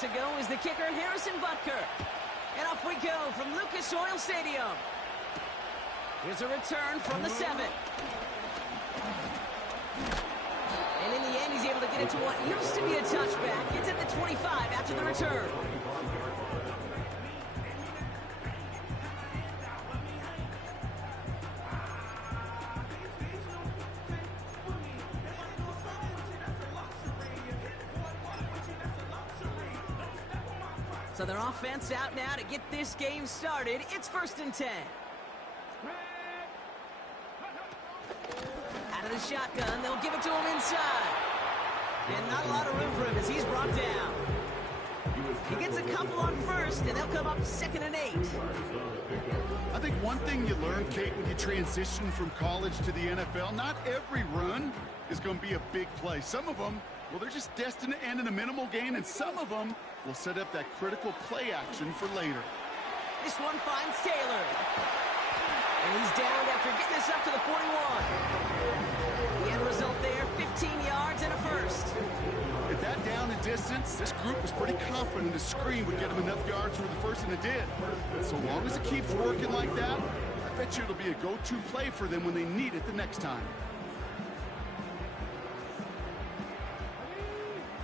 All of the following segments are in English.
to go is the kicker, Harrison Butker. And off we go from Lucas Oil Stadium. Here's a return from the 7. And in the end, he's able to get it to what used to be a touchback. It's at the 25 after the return. So their offense out now to get this game started. It's 1st and 10. Out of the shotgun, they'll give it to him inside. And not a lot of room for him as he's brought down. He gets a couple on first, and they'll come up 2nd and 8. I think one thing you learn, Kate, when you transition from college to the NFL, not every run is going to be a big play. Some of them, well, they're just destined to end in a minimal gain, and some of them will set up that critical play action for later. This one finds Taylor. And he's down after getting this up to the 41. The end result there, 15 yards and a first. At that down and distance, this group was pretty confident the screen would get them enough yards for the first, and it did. So long as it keeps working like that, I bet you it'll be a go-to play for them when they need it the next time.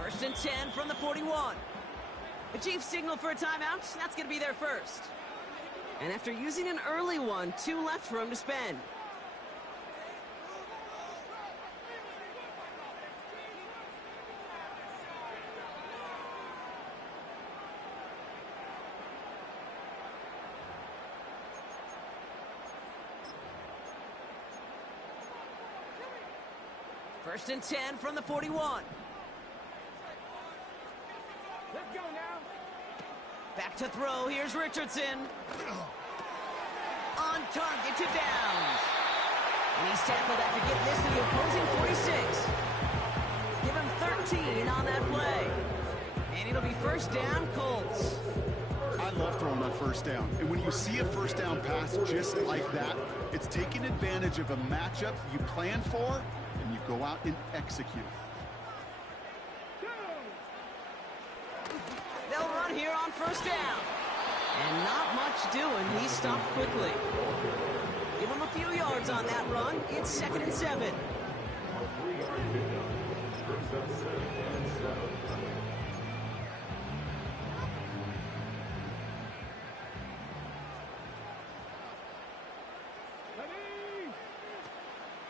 1st and 10 from the 41. The Chiefs signal for a timeout. That's going to be their first. And after using an early one, 2 left for him to spend. First and 10 from the 41. Let's go now. Back to throw. Here's Richardson. On target to Downs. And he's tackled after getting this to the opposing 46. Give him 13 on that play. And it'll be 1st down, Colts. I love throwing on 1st down. And when you see a 1st down pass just like that, it's taking advantage of a matchup you plan for, and you go out and execute. They'll run here on 1st down. And not much doing. He stopped quickly. Give him a few yards on that run. It's 2nd and 7.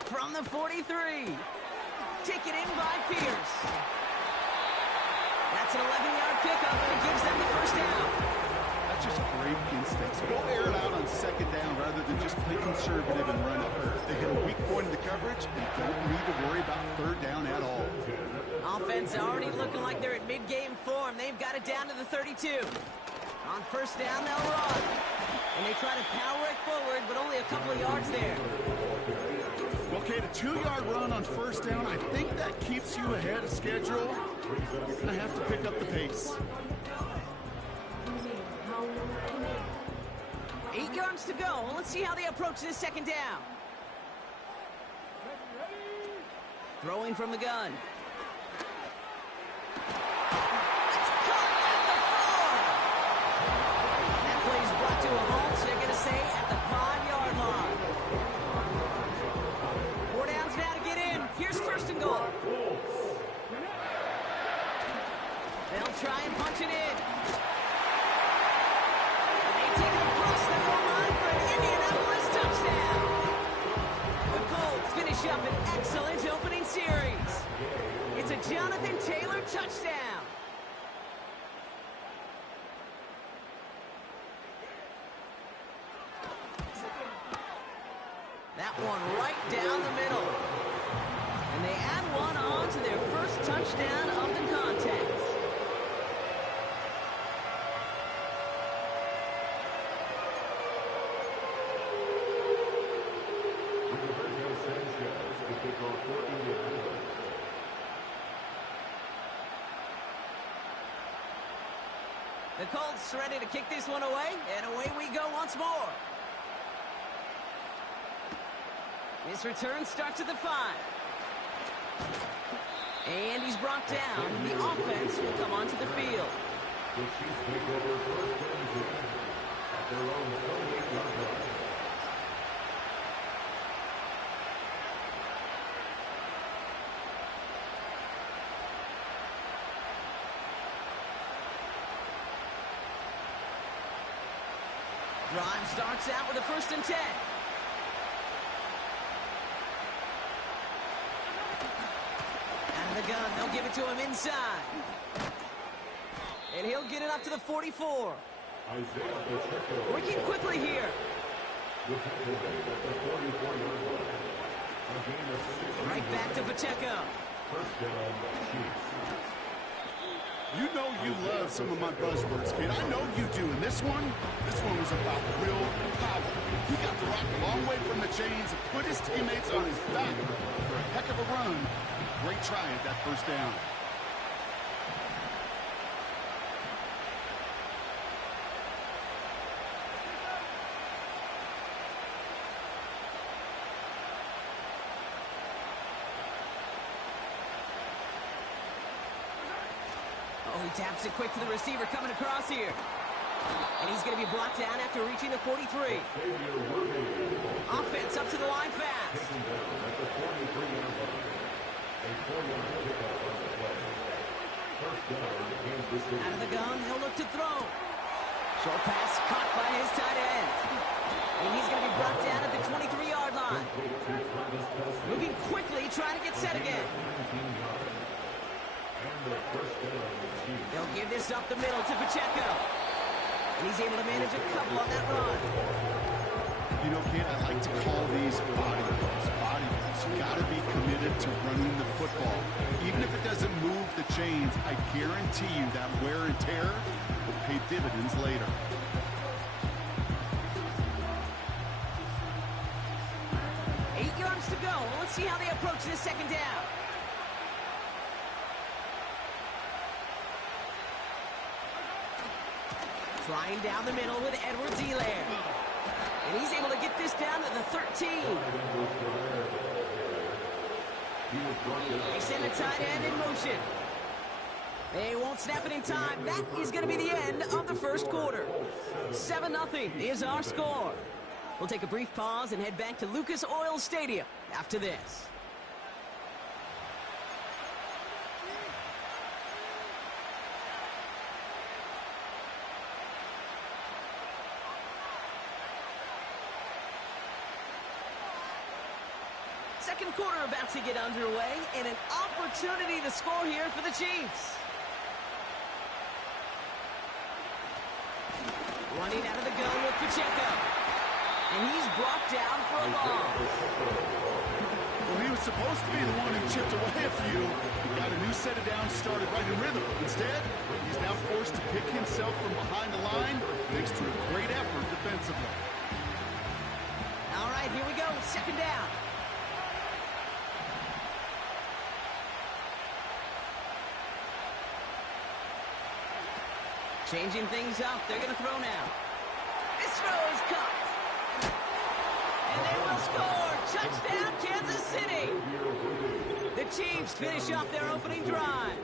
From the 43. Taken in by Pierce. That's an 11-yard pickup, and it gives them the 1st down. That's just great instincts. Go air it out on 2nd down rather than just play conservative and run it. They hit a weak point in the coverage and don't need to worry about 3rd down at all. Offense already looking like they're at mid-game form. They've got it down to the 32. On 1st down, they'll run. And they try to power it forward, but only a couple of yards there. Okay, the 2-yard run on 1st down, I think that keeps you ahead of schedule. You're going to have to pick up the pace. 8 yards to go. Let's see how they approach this 2nd down. Throwing from the gun. It's caught at the 4. That play is brought to a halt, so they're going to say at the 5-yard line. 4 downs now to get in. Here's 1st and goal. They'll try and punch it in. And they take it across the goal line for an Indianapolis touchdown. The Colts finish up an excellent opening series. It's a Jonathan Taylor touchdown. That one right down the middle. And they add one on to their first touchdown of the contest. The Colts ready to kick this one away, and away we go once more. This return starts at the 5. And he's brought down. The offense will come onto the field. The Chiefs take over first and 10 at their own 28-yard line. Drive starts out with a 1st and 10. Out of the gun, they'll give it to him inside. And he'll get it up to the 44. Working quickly here. Right back to Pacheco. You know you love some of my buzzwords, kid. I know you do. And this one was about real power. He got the rock a long way from the chains and put his teammates on his back for a heck of a run. Great try at that 1st down. Oh, he taps it quick to the receiver coming across here. And he's going to be brought down after reaching the 43. Offense up to the line fast. Out of the gun, he'll look to throw. Short pass caught by his tight end. And he's going to be brought down at the 23-yard line. Moving quickly, trying to get set again. They'll give this up the middle to Pacheco. And he's able to manage a couple on that run. You know, kid, I like to call these body blows. Body blows. You got to be committed to running the football. Even if it doesn't move the chains, I guarantee you that wear and tear will pay dividends later. Eight yards to go. Let's see how they approach this 2nd down. Flying down the middle with Edwards-Helaire. And he's able to get this down to the 13. They send a tight end in motion. They won't snap it in time. That is going to be the end of the 1st quarter. 7-0 is our score. We'll take a brief pause and head back to Lucas Oil Stadium after this. Second quarter about to get underway, and an opportunity to score here for the Chiefs. Running out of the gun with Pacheco. And he's brought down for a loss. Well, he was supposed to be the one who chipped away a few. He got a new set of downs started right in rhythm. Instead, he's now forced to pick himself from behind the line thanks to a great effort defensively. All right, here we go. 2nd down. Changing things up. They're going to throw now. This throw is caught. And they will score. Touchdown, Kansas City. The Chiefs finish off their opening drive.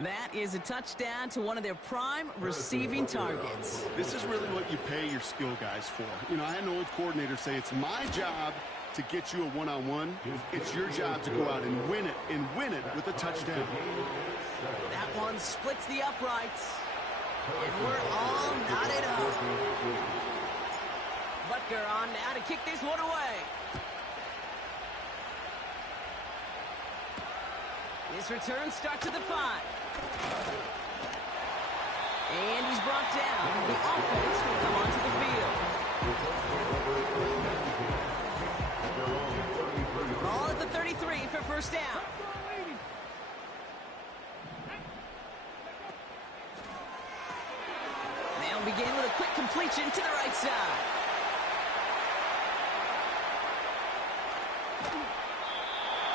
That is a touchdown to one of their prime receiving targets. This is really what you pay your skill guys for. You know, I had an old coordinator say it's my job to get you a one-on-one. It's your job to go out and win it with a touchdown. That one splits the uprights. And we're all knotted up. Butker on now to kick this one away. This return starts at the 5. And he's brought down. The offense will come onto the field. Ball at the 33 for 1st down. They'll begin with a quick completion to the right side.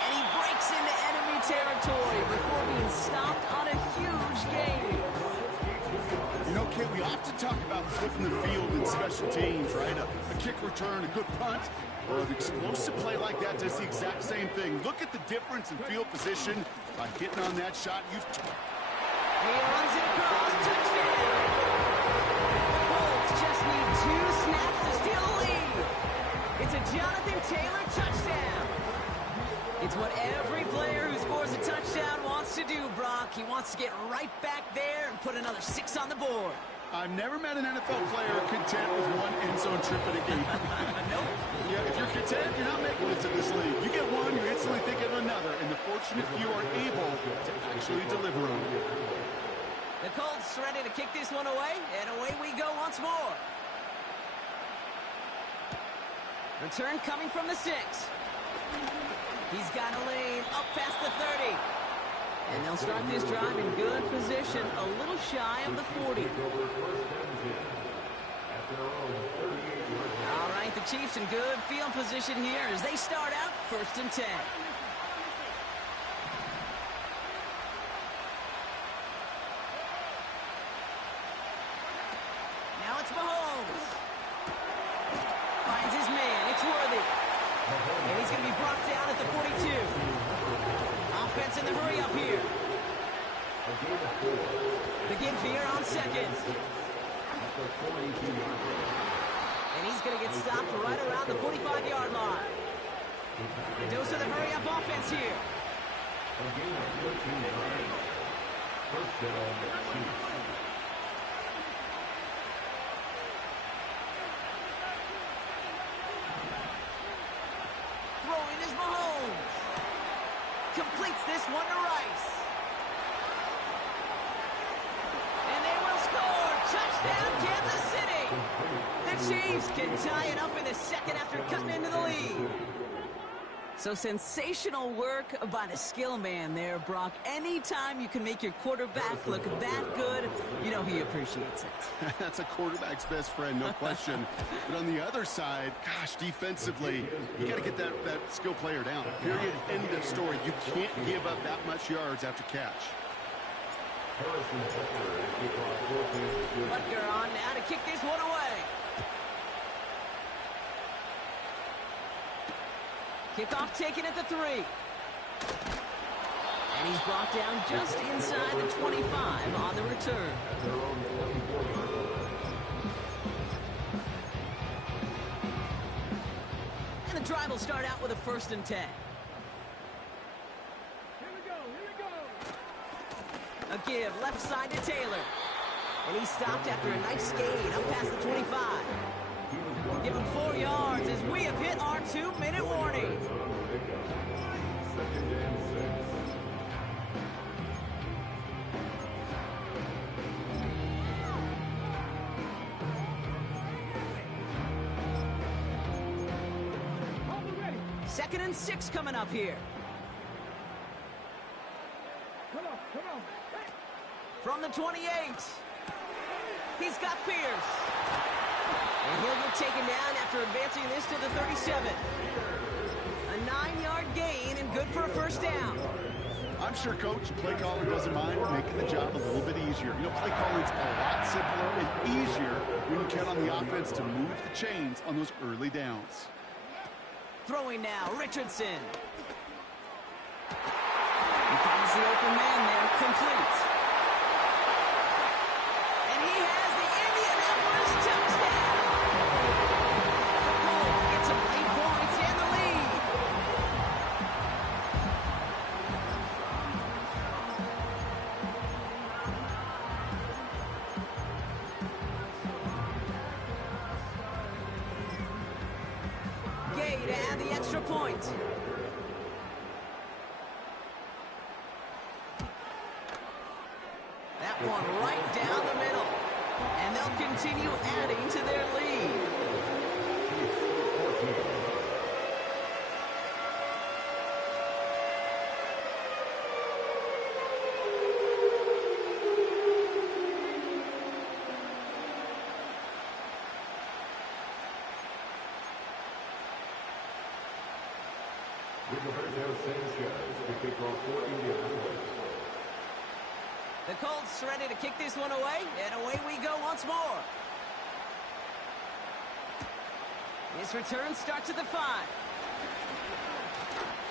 And he breaks into enemy territory before being stopped on a huge gain. You know, kid, we often talk about flipping the field in special teams, right? A kick return, a good punt. Well, an explosive play like that does the exact same thing. Look at the difference in field position by getting on that shot. He runs it across. Touchdown. The Colts just need 2 snaps to steal the lead. It's a Jonathan Taylor touchdown. It's what every player who scores a touchdown wants to do, Brock. He wants to get right back there and put another 6 on the board. I've never met an NFL player content with 1 end zone trip in a game. Nope. Yeah, if you're content, you're not making it to this league. You get one, you instantly think of another, and the fortunate few are able to actually deliver on it. The Colts ready to kick this one away, and away we go once more. Return coming from the 6. He's got a lane up past the 30. And they'll start this drive in good position, a little shy of the 40. All right, the Chiefs in good field position here as they start out 1st and 10. Now it's Mahomes. Finds his man. It's Worthy. And he's going to be brought down at the 42. Offense in the hurry up here. The give here on 2nd. And he's going to get stopped right around the 45-yard line. The dose of the hurry up offense here. Throwing is Mahomes. Completes this one to Rice. And they will score. Touchdown, Kansas City. The Chiefs can tie it up in the 2nd after cutting into the lead. So sensational work by the skill man there, Brock. Anytime you can make your quarterback look that good, you know he appreciates it. That's a quarterback's best friend, no question. But on the other side, gosh, defensively, you got to get that skill player down. Period. End of story. You can't give up that much yards after catch. Butker on now to kick this one away. Kickoff taken at the 3. And he's brought down just inside the 25 on the return. And the drive will start out with a 1st and 10. Here we go, here we go. A give left side to Taylor. And he stopped after a nice gain up past the 25. Give him 4 yards as we have hit our 2-minute warning. Second and 6 coming up here. Come on, come on. Hey. From the 28. He's got Pierce. And he'll get taken down after advancing this to the 37. A 9-yard gain and good for a 1st down. I'm sure Coach play caller doesn't mind making the job a little bit easier. You know, play calling's a lot simpler and easier when you count on the offense to move the chains on those early downs. Throwing now, Richardson. He finds the open man there, complete. And he has the Indianapolis touchdown. The Colts get some late points and the lead. Gay to add the extra point. That one right down the middle. And they'll continue adding to their lead. The Colts ready to kick this one away, and away we go once more. This return starts at the 5.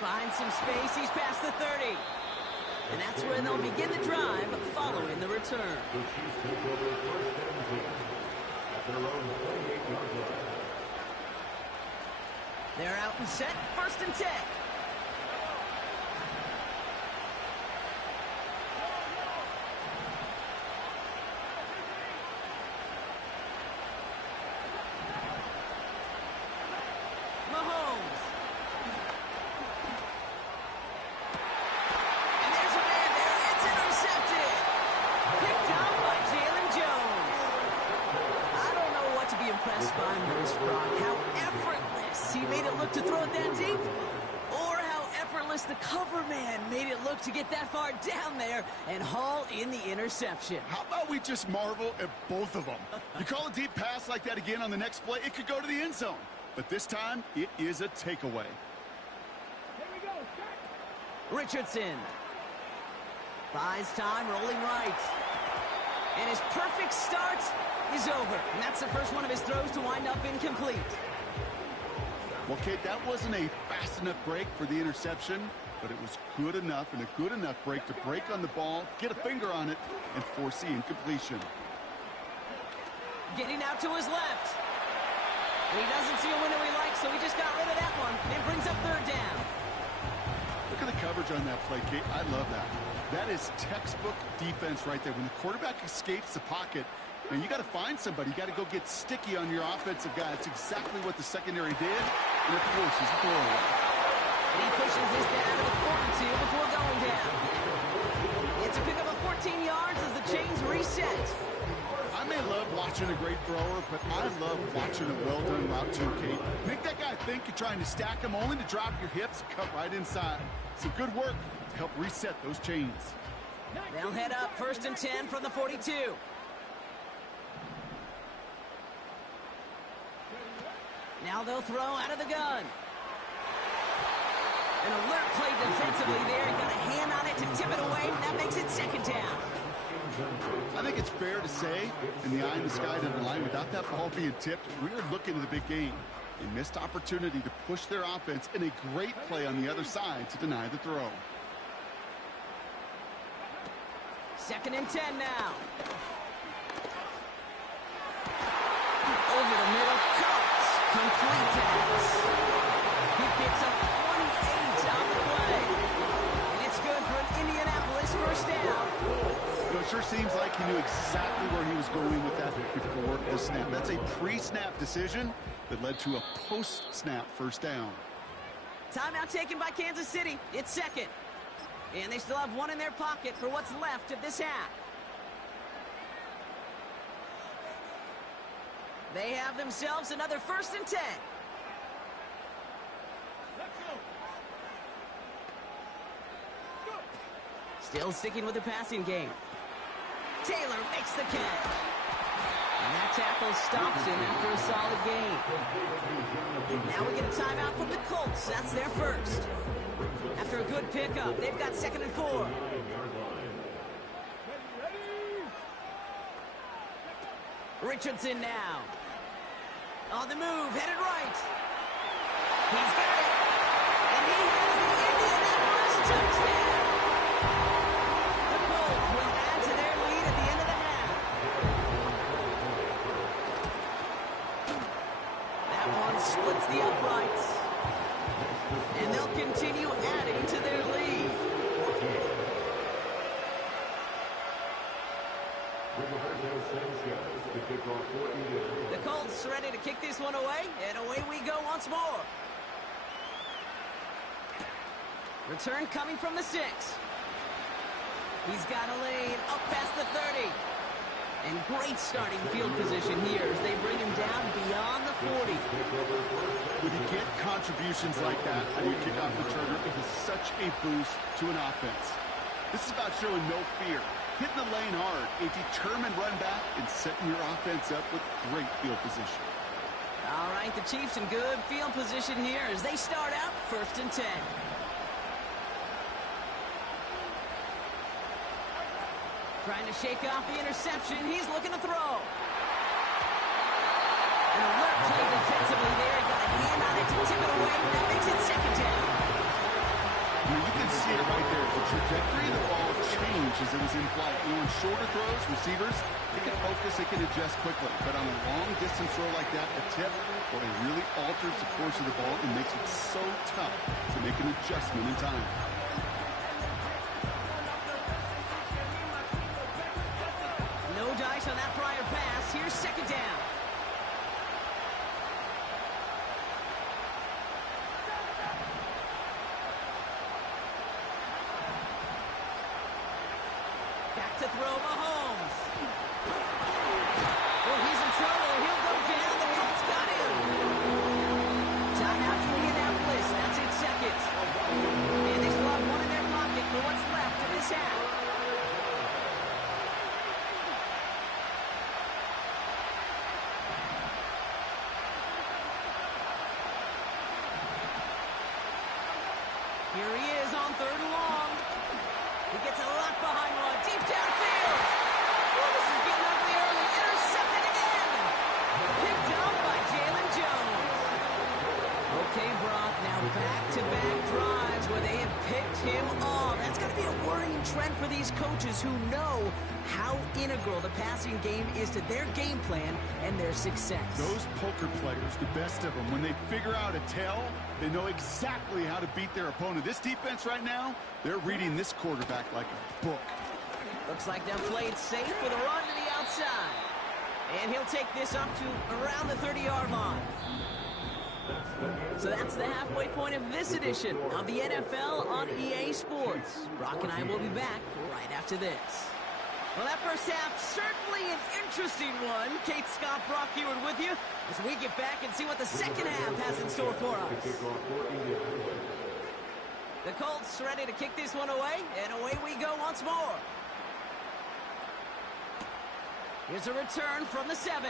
Finds some space, he's past the 30. And that's where they'll begin the drive following the return. The Chiefs take over first and 10 at their own 28-yard line. They're out and set, first and 10. Mahomes. And there's a man there. It's intercepted. Picked up by Jalen Jones. I don't know what to be impressed by most, Brock. How effortless he made it look to throw it that deep, or how effortless the cover man made it look to get that far down there and haul in the interception. How about we just marvel at both of them? You call a deep pass like that again on the next play, it could go to the end zone. But this time, it is a takeaway. Here we go. Start. Richardson. Buys time, rolling right. And his perfect start is over. And that's the first one of his throws to wind up incomplete. Well, Kate, that wasn't a fast enough break for the interception, but it was good enough and a good enough break to break on the ball, get a finger on it, and force the incompletion. Getting out to his left. And he doesn't see a window he likes, so he just got rid of that one and brings up third down. Look at the coverage on that play, Kate. I love that. That is textbook defense right there. When the quarterback escapes the pocket, man, you got to find somebody. You got to go get sticky on your offensive guy. That's exactly what the secondary did, and it forces the throwaway. And he pushes this down to the 42 before going down. It's a pickup of 14 yards as the chains reset. I may love watching a great thrower, but I love watching a well-done route too, Kate. Make that guy think you're trying to stack him, only to drop your hips, cut right inside. Some good work to help reset those chains. They'll head up first and 10 from the 42. Now they'll throw out of the gun. An alert play defensively there. Got a hand on it to tip it away. That makes it second down. I think it's fair to say, in the eye in the sky to the line, without that ball being tipped, we are looking at the big game. A missed opportunity to push their offense and a great play on the other side to deny the throw. Second and 10 now. Over the middle, cuts. Complete pass. He picks up 28 on the play. And it's good for an Indianapolis first down. You know, it sure seems like he knew exactly where he was going with that before the snap. That's a pre-snap decision that led to a post-snap first down. Timeout taken by Kansas City. It's second. And they still have one in their pocket for what's left of this half. They have themselves another first and 10. Let's go. Go. Still sticking with the passing game. Taylor makes the catch. And that tackle stops him after a solid gain. Now we get a timeout from the Colts. That's their first. After a good pickup, they've got second and 4. Richardson now. On the move, headed right. He's got it. And he has the Indianapolis touchdown. The Colts will add to their lead at the end of the half. That one splits the uprights. And they'll continue adding to their lead. The Colts ready to kick this one away, and away we go once more. Return coming from the 6. He's got a lane up past the 30. And great starting field position here as they bring him down beyond the 40. When you get contributions like that on your kickoff returner, it is such a boost to an offense. This is about showing no fear, hitting the lane hard, a determined run back, and setting your offense up with great field position. All right, the Chiefs in good field position here as they start out first and 10. Trying to shake off the interception. He's looking to throw. An alert play defensively there. Got a hand on it to tip it away. That makes it second down. I mean, you can see it right there. The trajectory of the ball changed as it was in flight. You know, on shorter throws, receivers, they can focus, they can adjust quickly. But on a long-distance throw like that, a tip, well, it really alters the course of the ball and makes it so tough to make an adjustment in time. No dice on that prior pass. Here's second down. Back to throw Mahomes. Oh, he's in trouble. He'll go down. The Colts got him. Timeout Indianapolis. That's 8 seconds. And they still have one in their pocket for what's left of this half. Here he is on 3rd and long. He gets a lot behind one. Deep downfield. Oh, this is getting ugly early. Intercepted again. Picked up by Jalen Jones. Okay, Brock, now back-to-back drives where they have picked him off. That's got to be a worrying trend for these coaches who know how integral the passing game is to their game plan and their success. Those poker players, the best of them, when they figure out a tell, they know exactly how to beat their opponent. This defense right now, they're reading this quarterback like a book. Looks like they'll play it safe with a run to the outside. And he'll take this up to around the 30-yard line. So that's the halfway point of this edition of the NFL on EA Sports. Brock and I will be back right after this. Well, that first half, certainly an interesting one. Kate Scott, Brock Heward with you as we get back and see what the second half has in store for us. The Colts ready to kick this one away, and away we go once more. Here's a return from the 7.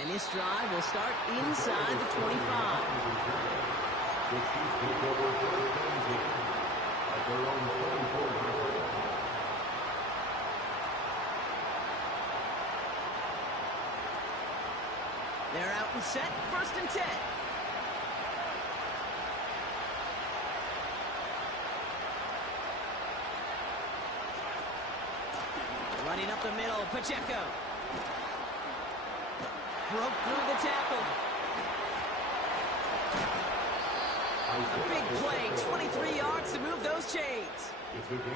And this drive will start inside the 25. They're out and set, 1st and 10. Running up the middle, Pacheco. Broke through the tackle. A big play, 23 yards to move those chains.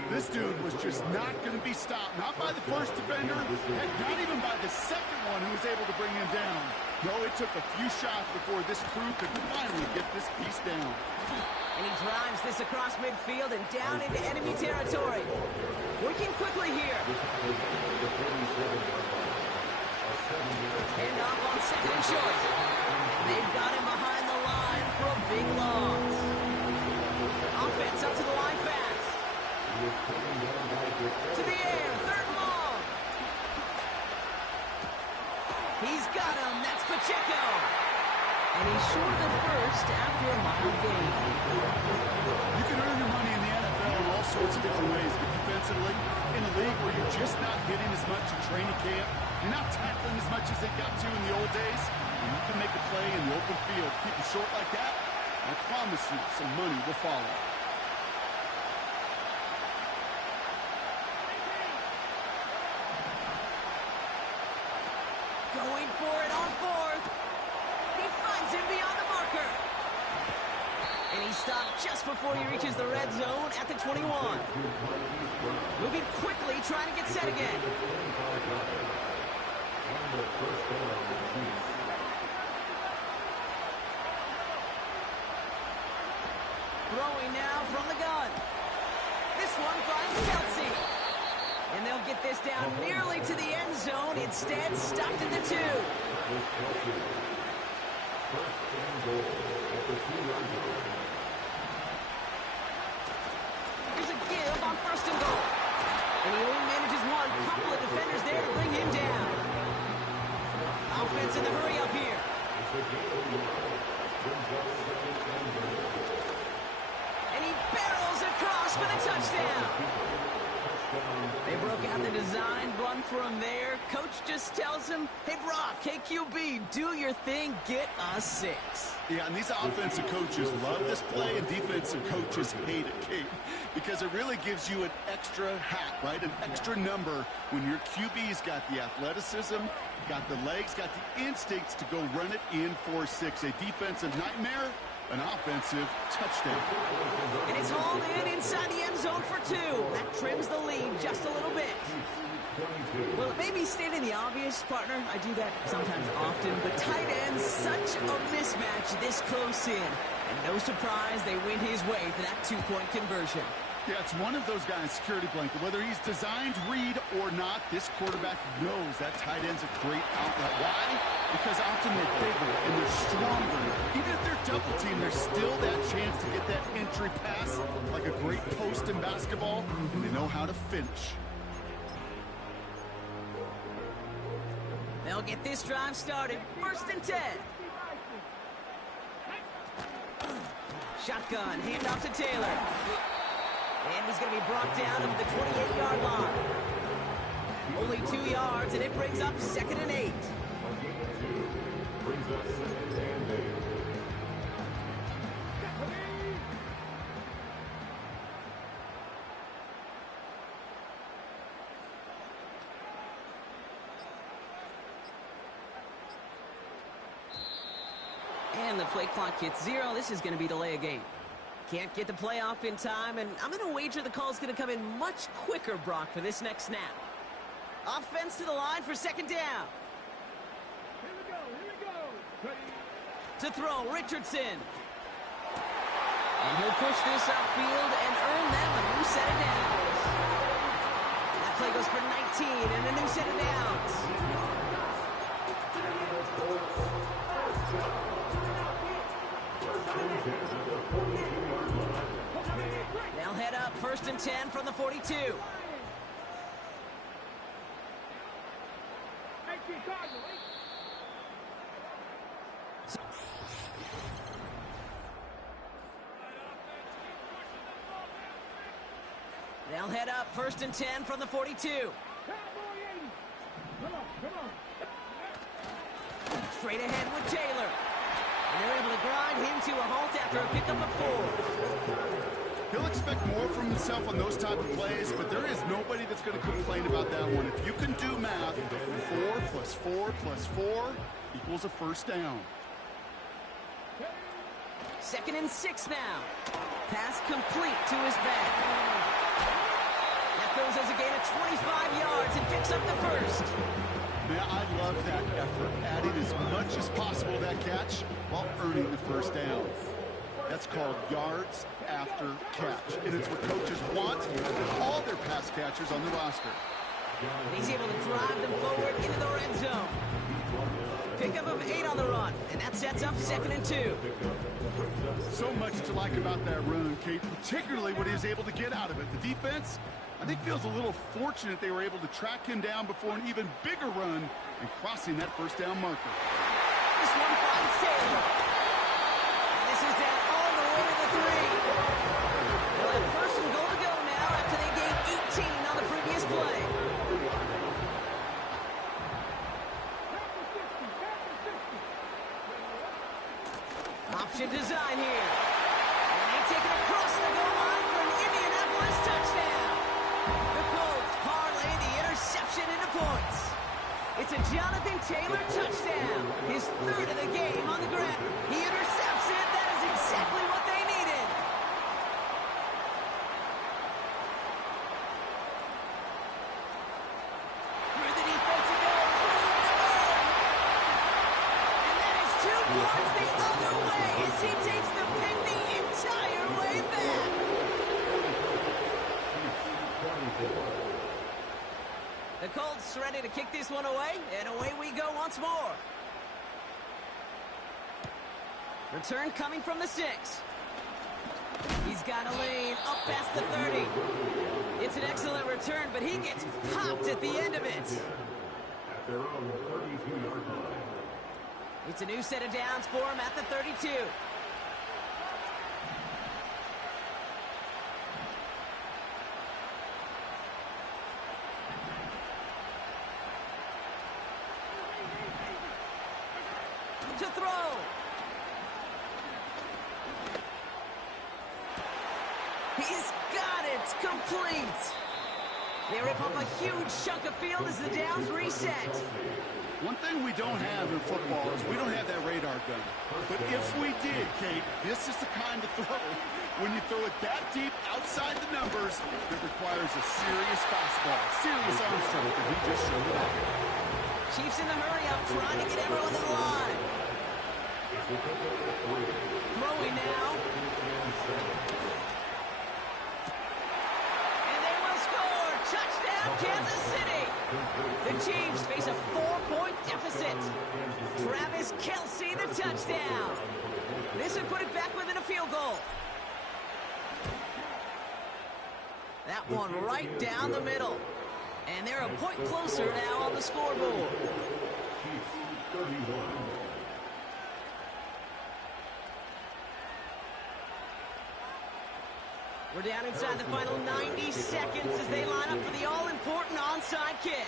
This dude was just not going to be stopped. Not by the first defender, heck, not even by the second one who was able to bring him down. No, it took a few shots before this crew could finally get this piece down. And he drives this across midfield and down into enemy territory. Working quickly here. Hand off on 2nd and short. And they've got him behind the line for a big loss. Offense up to the line fast. To the air, 3rd and long. He's got him, that's Pacheco. And he's short of the first after a mild gain. You can earn your money in the NFL in all sorts of different ways, but defensively, in a league where you're just not hitting as much in training camp, you're not tackling as much as they got to in the old days, and you can make a play in the open field, keep it short like that, I promise you some money will follow. Going for it on 4th. He finds him beyond the marker. And he stopped just before he reaches the red zone at the 21. Moving quickly, trying to get set again. Throwing now from the gun. This one finds Kelsey. And they'll get this down nearly to the end zone. Instead, stopped at the 2. Here's a give on 1st and goal. And he only manages one. Couple of defenders there to bring him down. Offense in the hurry up here. And he barrels across for the touchdown. They broke out the design run for him there. Coach just tells him, hey, Brock, hey, QB, do your thing, get a 6. Yeah, and these offensive coaches love this play, and defensive coaches hate it, Kate, because it really gives you an extra hat, right? An extra number when your QB's got the athleticism, got the legs, got the instincts to go run it in for 6. A defensive nightmare, an offensive touchdown. And it's hauled in inside the end zone for 2. That trims the lead just a little bit. Well, it may be stating the obvious, partner. I do that sometimes often, but tight ends, such a mismatch this close in. And no surprise, they win his way for that 2-point conversion. Yeah, it's one of those guys, security blanket. Whether he's designed read or not, this quarterback knows that tight end's a great outlet. Why? Because often they're bigger and they're stronger. Even if they're double teamed, there's still that chance to get that entry pass like a great post in basketball, and they know how to finish. They'll get this drive started. 1st and 10. Shotgun, handoff to Taylor. And he's going to be brought down at the 28-yard line. Only 2 yards, and it brings up 2nd and 8. And the play clock hits 0. This is going to be delay a game. Can't get the play off in time, and I'm going to wager the call's going to come in much quicker, Brock, for this next snap. Offense to the line for 2nd down. Here we go. Ready. To throw, Richardson. And he'll push this upfield and earn them a new set of downs. That play goes for 19 and a new set of downs. They'll head up 1st and 10 from the 42. They'll head up 1st and 10 from the 42. Come on. Straight ahead with Taylor. And they're able to grind him to a halt after a pickup of 4. He'll expect more from himself on those type of plays, but there is nobody that's going to complain about that one. If you can do math, 4 plus 4 plus 4 equals a 1st down. 2nd and 6 now. Pass complete to his back. That goes as a gain of 25 yards and picks up the 1st. Man, I love that effort, adding as much as possible to that catch while earning the 1st down. That's called yards after catch, and it's what coaches want with all their pass catchers on the roster. He's able to drive them forward into the red zone. Pickup of 8 on the run, and that sets up 2nd and 2. So much to like about that run, Kate, particularly what he was able to get out of it. The defense, I think, feels a little fortunate they were able to track him down before an even bigger run and crossing that 1st down marker. This one finds Taylor. And this is down all the way to the 3. They'll have 1st and goal to go now after they gained 18 on the previous play. Option design here. And they take it across the goal line for an Indianapolis touchdown. The Colts parlay the interception into points. It's a Jonathan Taylor touchdown. His 3rd of the game on the ground. He intercepts it. That is exactly what they needed. Through the defense it goes. And that is 2 points the other way as he takes the pick the entire way back. The Colts ready to kick this one away, and away we go once more. Return coming from the 6. He's got a lane up past the 30. It's an excellent return, but he gets popped at the end of it. It's a new set of downs for him at the 32. throw. He's got it. Complete. They rip off a huge chunk of field as the downs reset. One thing we don't have in football is we don't have that radar gun. But if we did, Kate, this is the kind of throw. When you throw it that deep outside the numbers, it requires a serious fastball, serious arm strength, and he just showed it off. Chiefs in the hurry-up, trying to get everyone in line. Throwing now. And they will score. Touchdown, Kansas City. The Chiefs face a 4-point deficit. Travis Kelce, the touchdown. This would put it back within a field goal. That one right down the middle. And they're a point closer now on the scoreboard. We're down inside the final 90 seconds as they line up for the all-important onside kick.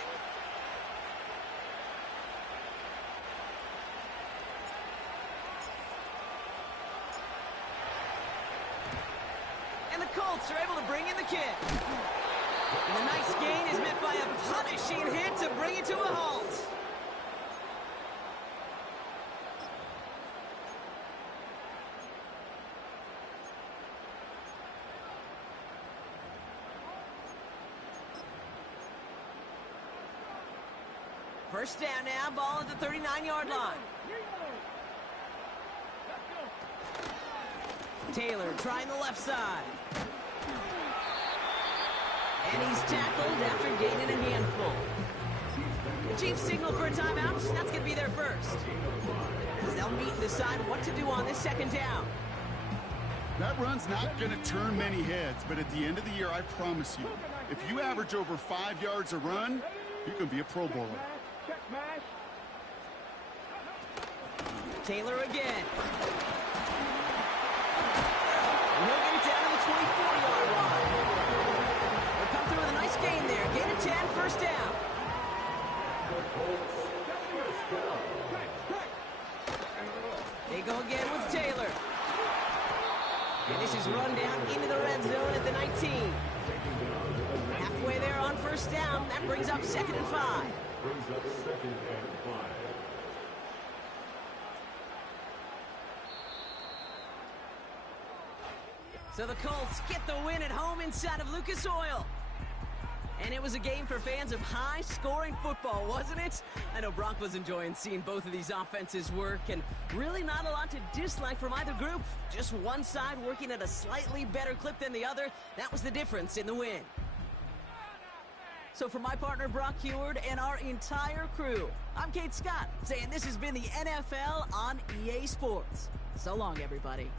And the Colts are able to bring in the kick. And the nice gain is met by a punishing hit to bring it to a halt. First down now, ball at the 39-yard line. Taylor trying the left side. And he's tackled after gaining a handful. The Chiefs signal for a timeout. That's going to be their first. As they'll meet and decide what to do on this second down. That run's not going to turn many heads, but at the end of the year, I promise you, if you average over 5 yards a run, you can be a Pro Bowler. Taylor again. And he'll get it down to the 24-yard line. They'll come through with a nice gain there. Gain of 10, first down. They go again with Taylor. And this is run down into the red zone at the 19. Halfway there on first down. That brings up 2nd and 5. So the Colts get the win at home inside of Lucas Oil. And it was a game for fans of high-scoring football, wasn't it? I know Brock was enjoying seeing both of these offenses work, and really not a lot to dislike from either group. Just one side working at a slightly better clip than the other. That was the difference in the win. So for my partner Brock Heward and our entire crew, I'm Kate Scott, saying this has been the NFL on EA Sports. So long, everybody.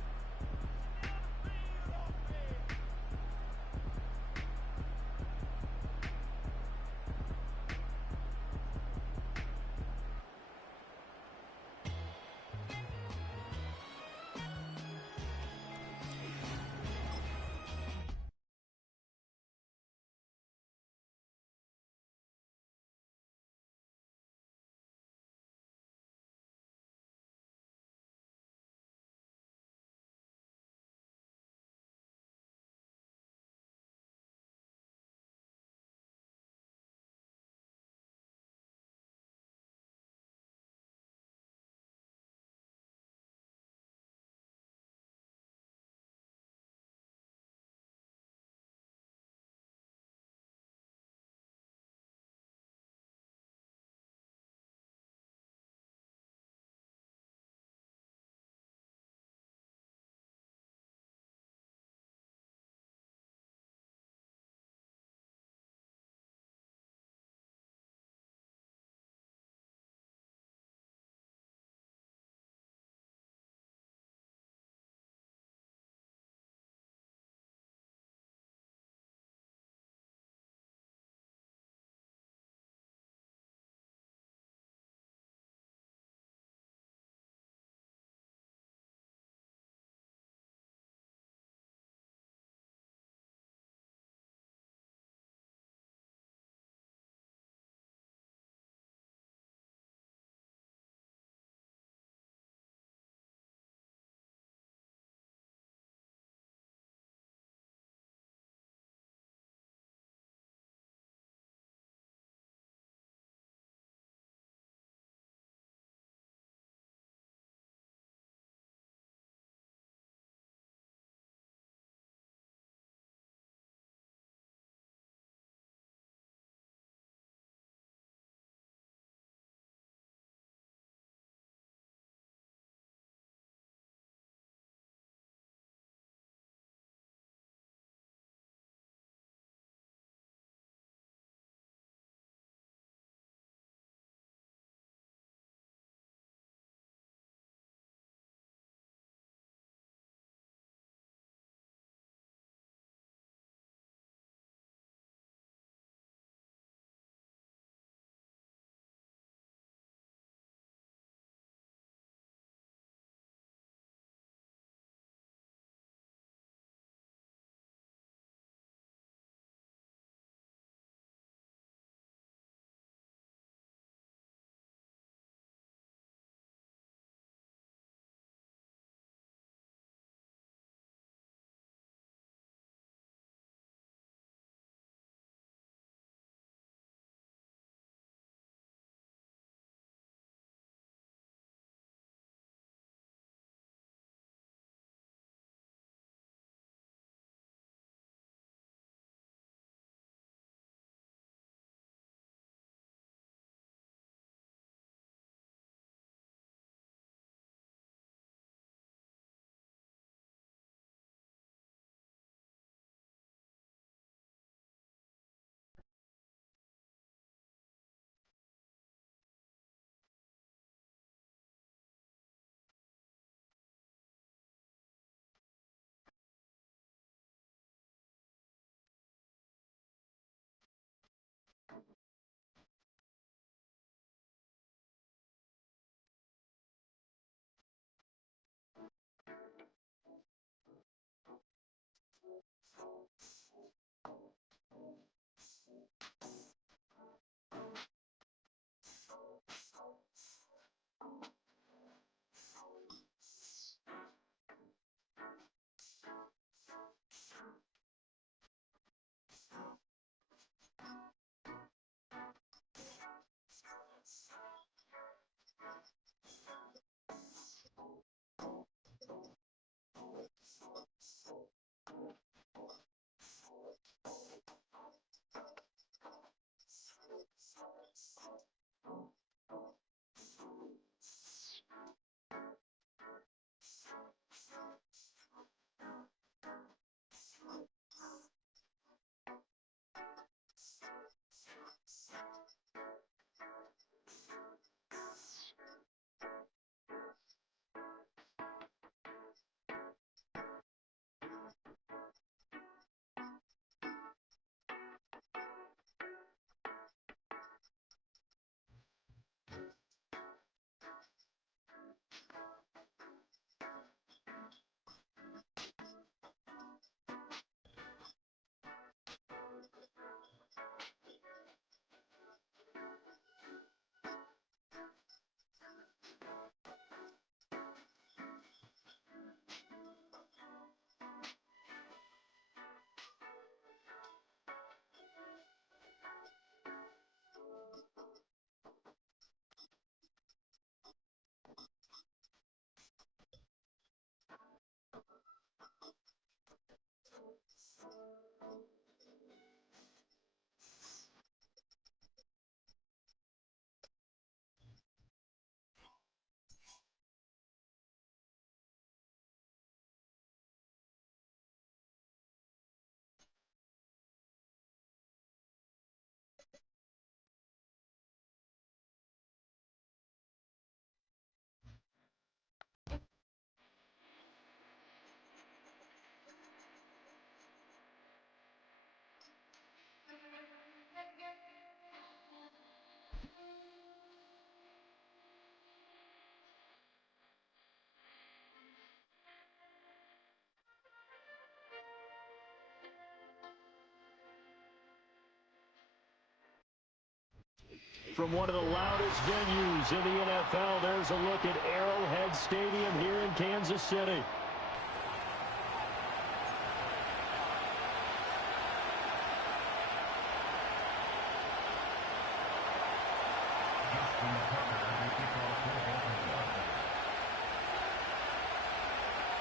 from one of the loudest venues in the NFL. There's a look at Arrowhead Stadium here in Kansas City.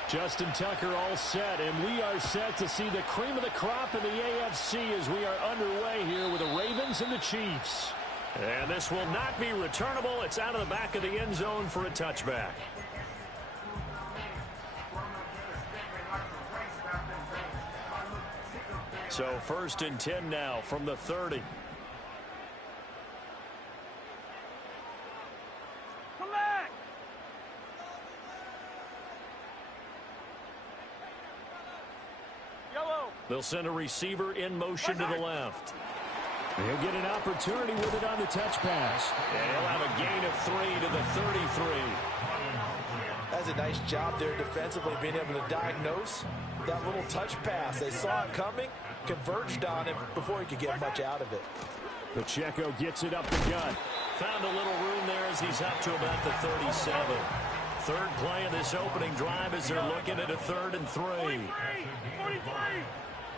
Justin Tucker all set, and we are set to see the cream of the crop in the AFC as we are underway here with the Ravens and the Chiefs. And this will not be returnable. It's out of the back of the end zone for a touchback. So 1st and 10 now from the 30. Come back! Yellow! They'll send a receiver in motion to the left. He'll get an opportunity with it on the touch pass. And he'll have a gain of 3 to the 33. That's a nice job there defensively, being able to diagnose that little touch pass. They saw it coming, converged on it before he could get much out of it. Pacheco gets it up the gut. Found a little room there as he's up to about the 37. Third play of this opening drive as they're looking at a 3rd and 3. 43!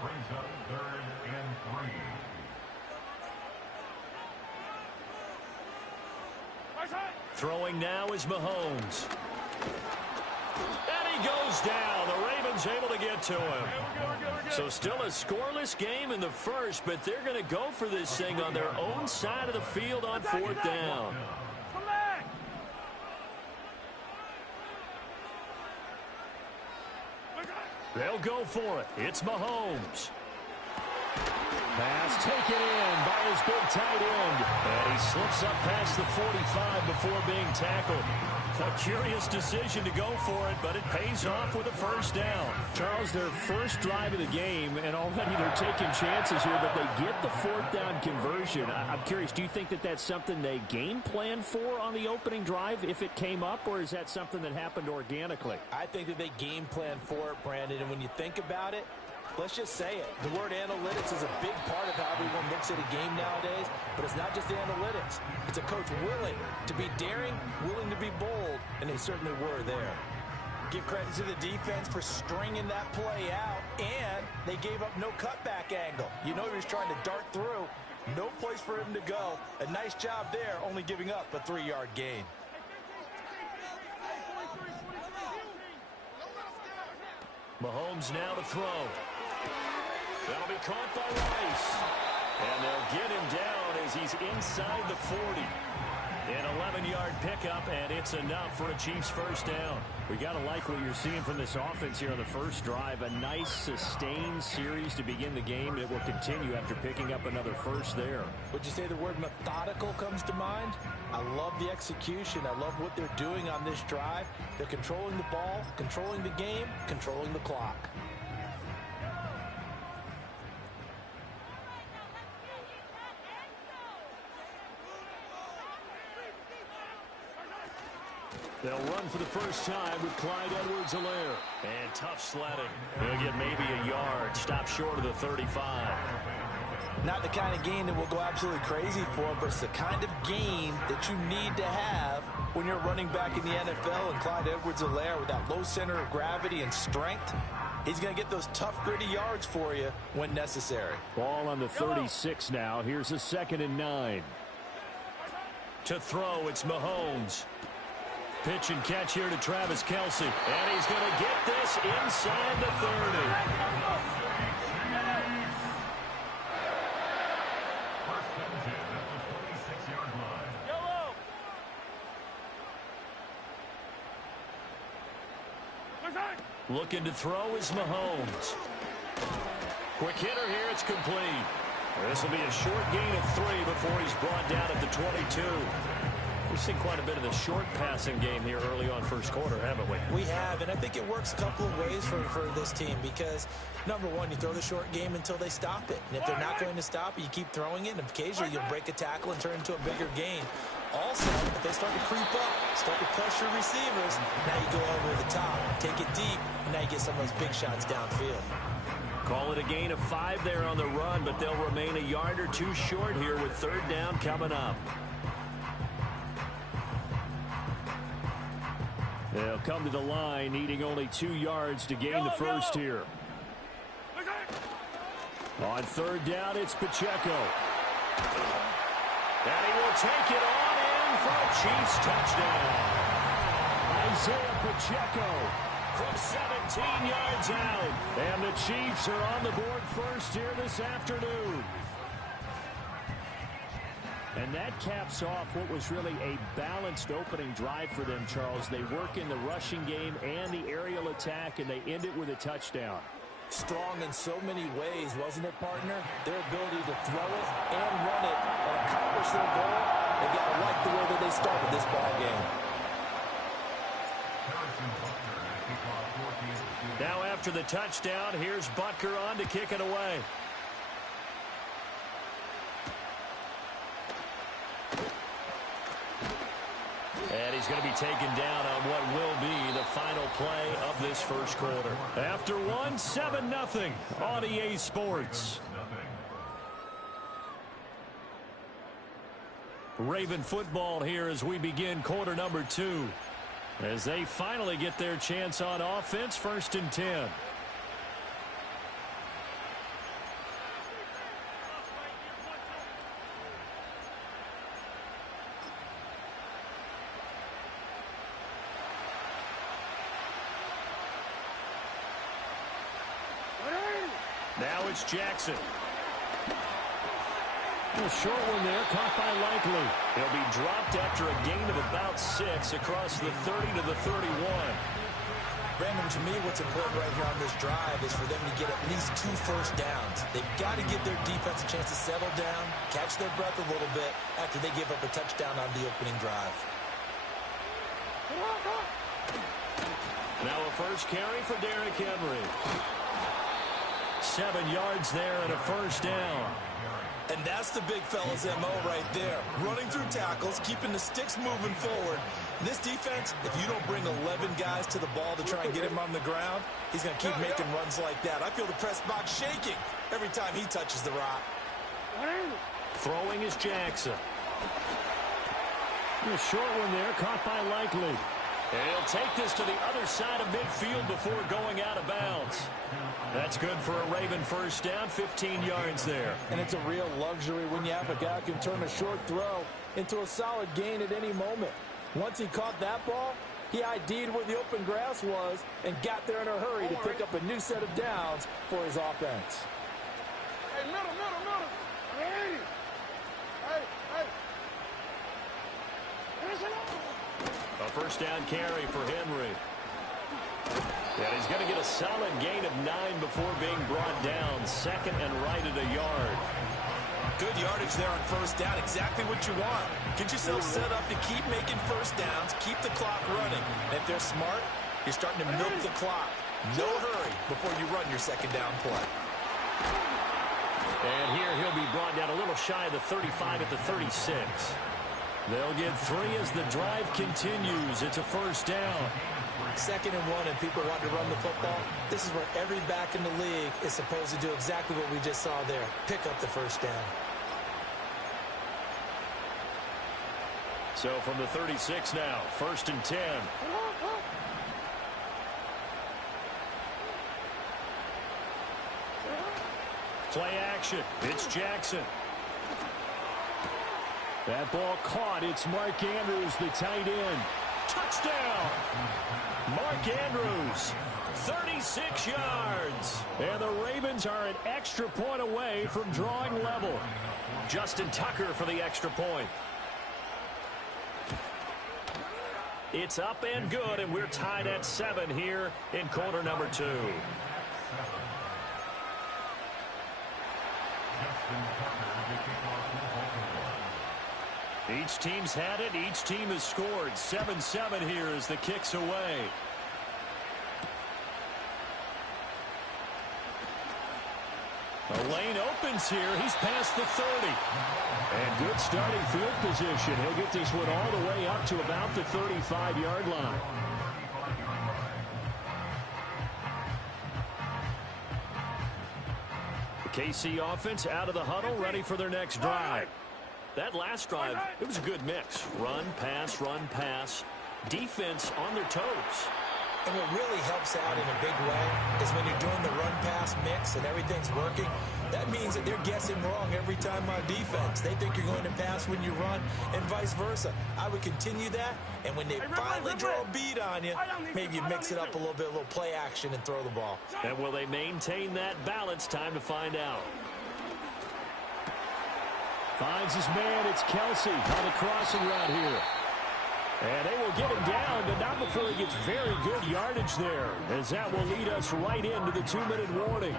Brings up 3rd and 3. Throwing now is Mahomes. And he goes down. The Ravens able to get to him. So still a scoreless game in the first, but they're going to go for this thing on their own side of the field on 4th down. Come back! They'll go for it. It's Mahomes. Pass taken in by his big tight end. And he slips up past the 45 before being tackled. A curious decision to go for it, but it pays off with a 1st down. Charles, their first drive of the game, and already they're taking chances here, but they get the 4th down conversion. I'm curious, do you think that that's something they game plan for on the opening drive if it came up, or is that something that happened organically? I think that they game plan for it, Brandon, and when you think about it, let's just say it. The word analytics is a big part of how everyone looks at a game nowadays, but it's not just the analytics. It's a coach willing to be daring, willing to be bold, and they certainly were there. Give credit to the defense for stringing that play out, and they gave up no cutback angle. You know he was trying to dart through. No place for him to go. A nice job there, only giving up a 3-yard gain. Mahomes now to throw. That'll be caught by Rice. And they'll get him down as he's inside the 40. An 11-yard pickup, and it's enough for a Chiefs 1st down. We got to like what you're seeing from this offense here on the first drive. A nice, sustained series to begin the game. It will continue after picking up another 1st there. Would you say the word methodical comes to mind? I love the execution. I love what they're doing on this drive. They're controlling the ball, controlling the game, controlling the clock. They'll run for the first time with Clyde Edwards-Helaire. And tough sledding. He'll get maybe a yard. Stop short of the 35. Not the kind of gain that will go absolutely crazy for, but it's the kind of gain that you need to have when you're running back in the NFL. And Clyde Edwards-Helaire, with that low center of gravity and strength, he's going to get those tough, gritty yards for you when necessary. Ball on the 36 now. Here's a 2nd and 9. To throw, it's Mahomes. Pitch and catch here to Travis Kelce. And he's going to get this inside the 30. Looking to throw is Mahomes. Quick hitter here, it's complete. This will be a short gain of 3 before he's brought down at the 22. We've seen quite a bit of the short passing game here early on first quarter, haven't we? We have, and I think it works a couple of ways for this team because, number one, you throw the short game until they stop it. And if they're not going to stop it, you keep throwing it, and occasionally you'll break a tackle and turn it into a bigger gain. Also, if they start to creep up, start to pressure receivers, now you go over the top, take it deep, and now you get some of those big shots downfield. Call it a gain of 5 there on the run, but they'll remain a yard or 2 short here with 3rd down coming up. They'll come to the line, needing only 2 yards to gain the first here. On third down, it's Pacheco. And he will take it on in for a Chiefs touchdown. Isaiah Pacheco from 17 yards out. And the Chiefs are on the board first here this afternoon. And that caps off what was really a balanced opening drive for them, Charles. They work in the rushing game and the aerial attack, and they end it with a touchdown. Strong in so many ways, wasn't it, partner? Their ability to throw it and run it and accomplish their goal. They got to like the way that they started this ball game. Now after the touchdown, here's Butker on to kick it away. And he's going to be taken down on what will be the final play of this first quarter. After one, 7-0 on EA Sports. Raven football here as we begin quarter number 2. As they finally get their chance on offense, 1st and 10. Now it's Jackson. A short one there, caught by Likely. He'll be dropped after a gain of about 6 across the 30 to the 31. Brandon, to me, what's important right here on this drive is for them to get at least 2 first downs. They've got to give their defense a chance to settle down, catch their breath a little bit after they give up a touchdown on the opening drive. Now a first carry for Derrick Henry. 7 yards there and a first down. And that's the big fella's MO right there. Running through tackles, keeping the sticks moving forward. This defense, if you don't bring 11 guys to the ball to try and get him on the ground, he's going to keep making runs like that. I feel the press box shaking every time he touches the rock. Throwing is Jackson. A short one there, caught by Likely. And he'll take this to the other side of midfield before going out of bounds. That's good for a Raven first down, 15 yards there. And it's a real luxury when you have a guy who can turn a short throw into a solid gain at any moment. Once he caught that ball, he ID'd where the open grass was and got there in a hurry to pick up a new set of downs for his offense. Hey, middle. Hey. A first down carry for Henry. And he's going to get a solid gain of 9 before being brought down. 2nd and right at a yard. Good yardage there on first down. Exactly what you want. Get yourself set up to keep making first downs. Keep the clock running. And if they're smart, you're starting to milk the clock. No hurry before you run your second down play. And here he'll be brought down a little shy of the 35 at the 36. They'll get 3 as the drive continues. It's a first down. 2nd and 1 and people want to run the football. This is where every back in the league is supposed to do exactly what we just saw there. Pick up the first down. So from the 36 now, 1st and 10. Play action. It's Jackson. That ball caught. It's Mark Andrews, the tight end. Touchdown! Mark Andrews, 36 yards. And the Ravens are an extra point away from drawing level. Justin Tucker for the extra point. It's up and good, and we're tied at 7 here in quarter number 2. Each team's had it. Each team has scored. 7-7 here as the kick's away. The lane opens here. He's past the 30. And good starting field position. He'll get this one all the way up to about the 35-yard line. The KC offense out of the huddle, ready for their next drive. That last drive, it was a good mix. Run, pass, defense on their toes. And what really helps out in a big way is when you're doing the run-pass mix and everything's working, that means that they're guessing wrong every time on defense. They think you're going to pass when you run and vice versa. I would continue that, and when they finally draw a beat on you, maybe you mix it up a little bit, a little play action, and throw the ball. And will they maintain that balance? Time to find out. Finds his man. It's Kelsey on the crossing route here. And they will get him down, but not before he gets very good yardage there, as that will lead us right into the 2-minute warning.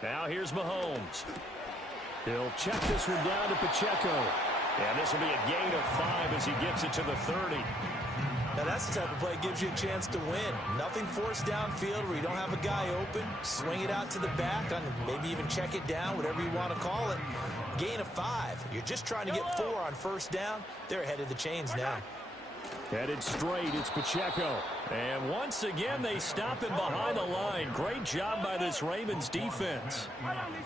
Now here's Mahomes. He'll check this one down to Pacheco. And this will be a gain of 5 as he gets it to the 30. Now that's the type of play that gives you a chance to win. Nothing forced downfield where you don't have a guy open. Swing it out to the back, and maybe even check it down, whatever you want to call it. Gain of 5. You're just trying to get 4 on first down. They're ahead of the chains now. Headed straight, it's Pacheco. And once again, they stop him behind the line. Great job by this Ravens defense. Tackled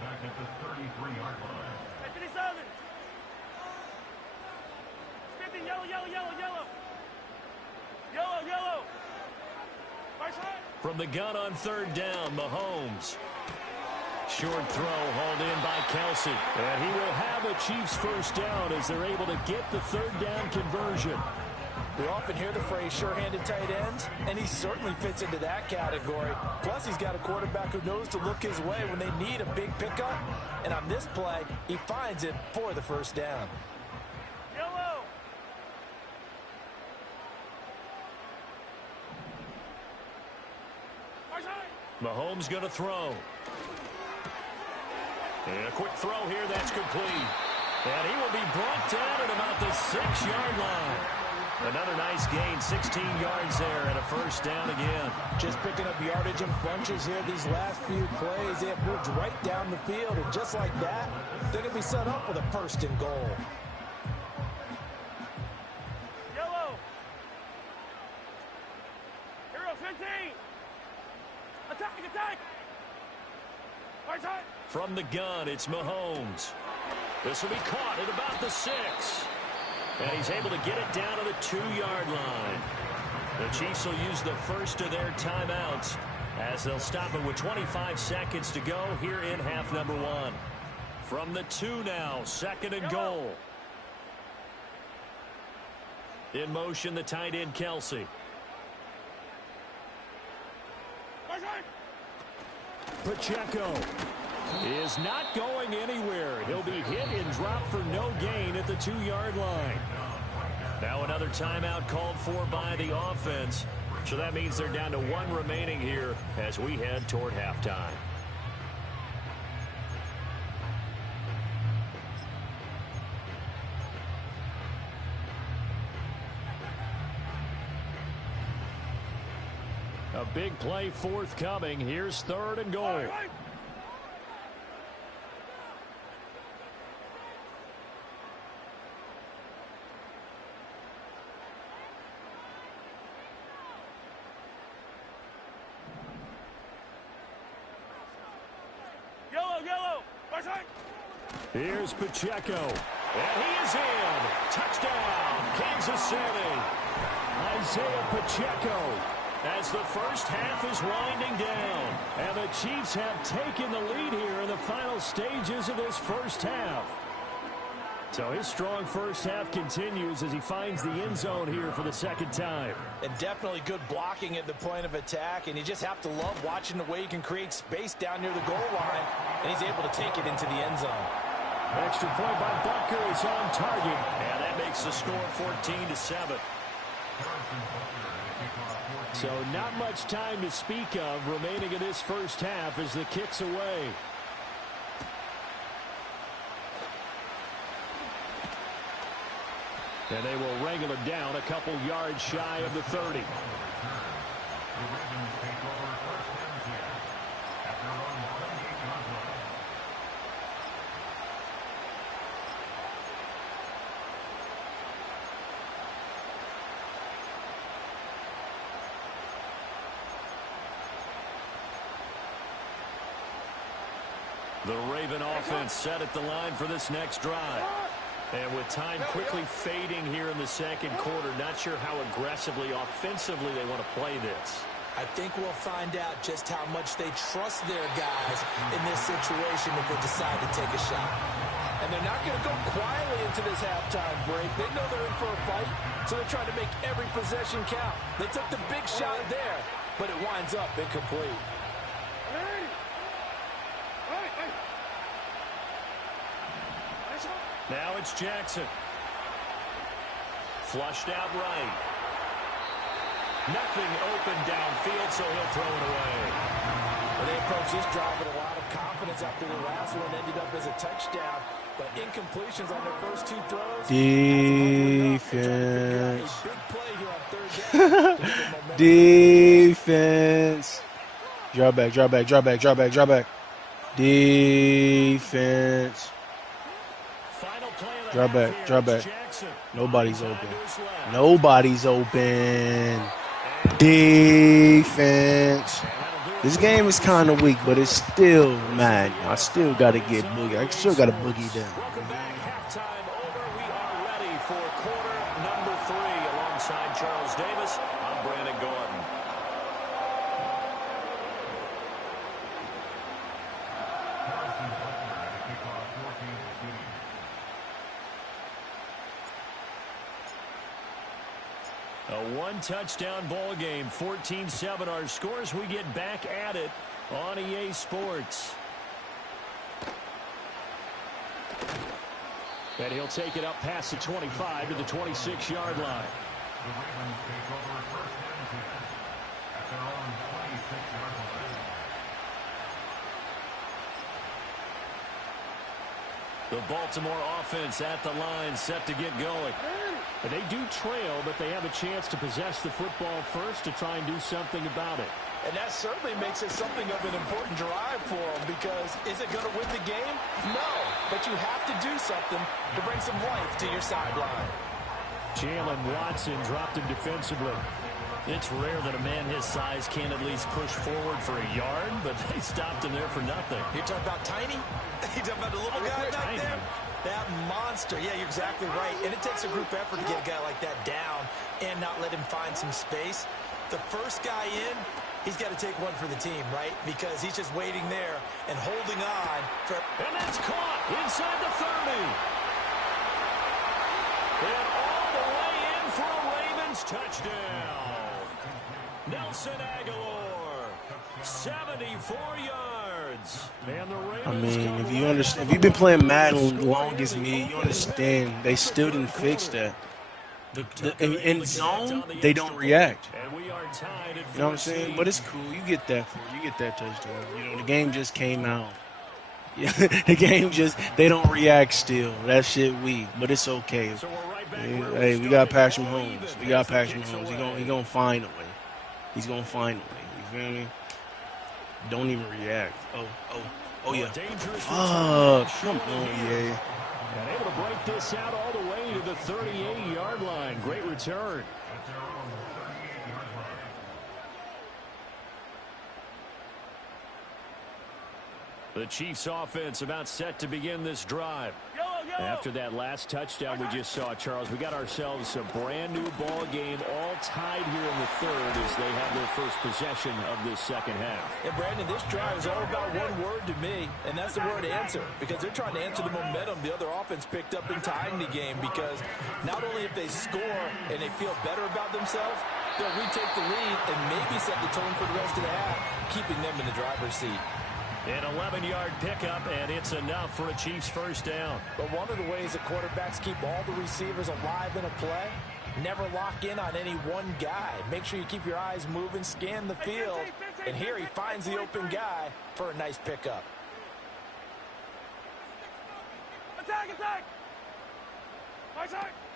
back at the 33-yard line. Yellow. From the gun on 3rd down, Mahomes. Short throw hauled in by Kelsey. And he will have a Chiefs first down as they're able to get the 3rd down conversion. We often hear the phrase sure-handed tight ends, and he certainly fits into that category. Plus, he's got a quarterback who knows to look his way when they need a big pickup. And on this play, he finds it for the first down. Mahomes going to throw. And a quick throw here, that's complete. And he will be brought down at about the 6-yard line. Another nice gain, 16 yards there, and a first down again. Just picking up yardage in bunches here these last few plays. They have moved right down the field, and just like that, they're going to be set up with a first and goal. Yellow. Hero 15. Attack. From the gun, it's Mahomes. This will be caught at about the 6. And he's able to get it down to the 2-yard line. The Chiefs will use the first of their timeouts as they'll stop it with 25 seconds to go here in half number 1. From the 2 now, 2nd and goal. In motion, the tight end, Kelsey. Pacheco is not going anywhere. He'll be hit and dropped for no gain at the 2-yard line. Now another timeout called for by the offense. So that means they're down to 1 remaining here as we head toward halftime. A big play forthcoming. Here's 3rd and goal. Yellow. Here's Pacheco. And he is in. Touchdown, Kansas City. Isaiah Pacheco. As the first half is winding down. And the Chiefs have taken the lead here in the final stages of this first half. So his strong first half continues as he finds the end zone here for the 2nd time. And definitely good blocking at the point of attack. And you just have to love watching the way he can create space down near the goal line. And he's able to take it into the end zone. Extra point by Butker is on target. And that makes the score 14-7. So not much time to speak of remaining in this first half as the kick's away. And they will wrangle him down a couple yards shy of the 30. The Raven offense set at the line for this next drive. And with time quickly fading here in the second quarter, not sure how aggressively, offensively they want to play this. I think we'll find out just how much they trust their guys in this situation if they decide to take a shot. And they're not going to go quietly into this halftime break. They know they're in for a fight, so they're trying to make every possession count. They took the big shot there, but it winds up incomplete. Now it's Jackson. Flushed out right. Nothing open downfield, so he'll throw it away. Well, they approached this drive with a lot of confidence after the last one ended up as a touchdown. But incompletions on their first two throws. Defense. Defense. Drop back, drop back, drop back, drop back, drop back. Defense. Drop back, drop back. Nobody's open. Nobody's open. Defense. This game is kind of weak, but it's still mad. I still got to get boogie. I still got to boogie them. Welcome back. Halftime over. We are ready for quarter number 3. Alongside Charles Davis, I'm Brandon Gordon. A one-touchdown ball game, 14-7 our scores. We get back at it on EA Sports. And he'll take it up past the 25 to the 26-yard line. The Ravens take over first and 10 at their own 26-yard line. The Baltimore offense at the line, set to get going. And they do trail, but they have a chance to possess the football first to try and do something about it. And that certainly makes it something of an important drive for them, because is it going to win the game? No, but you have to do something to bring some life to your sideline. Jalen Watson dropped him defensively. It's rare that a man his size can't at least push forward for a yard, but they stopped him there for nothing. You're talking about tiny? You're talking about the little guy back there? That monster. Yeah, you're exactly right. And it takes a group effort to get a guy like that down and not let him find some space. The first guy in, he's got to take one for the team, right? Because he's just waiting there and holding on for... And that's caught inside the 30. And all the way in for a Ravens touchdown. Nelson Aguilar, 74 yards. And the Ravens, I mean, if you understand, if you've been playing Madden long as me, you understand they still didn't fix that. In zone, they don't react. And we are tied at 14. You know what I'm saying? But it's cool. You get that touchdown. You know, the game just came out. Yeah, the game just, they don't react still. That shit weak, but it's okay. So we're right back. Hey, we got Patrick Mahomes. We got Patrick Mahomes. He gonna find a way. He's gonna find a way. You feel me? Don't even react. Oh yeah. Come on, yeah. And able to break this out all the way to the 38-yard line. Great return. The Chiefs offense about set to begin this drive. After that last touchdown we just saw, Charles, we got ourselves a brand new ball game, all tied here in the third as they have their first possession of this second half. And Brandon, this drive is all about one word to me, and that's the word answer, because they're trying to answer the momentum the other offense picked up in tying the game, because not only if they score and they feel better about themselves, they'll retake the lead and maybe set the tone for the rest of the half, keeping them in the driver's seat. An 11-yard pickup, and it's enough for a Chiefs first down. But one of the ways that quarterbacks keep all the receivers alive in a play, never lock in on any one guy. Make sure you keep your eyes moving, scan the field, and here he finds the open guy for a nice pickup. Attack, attack!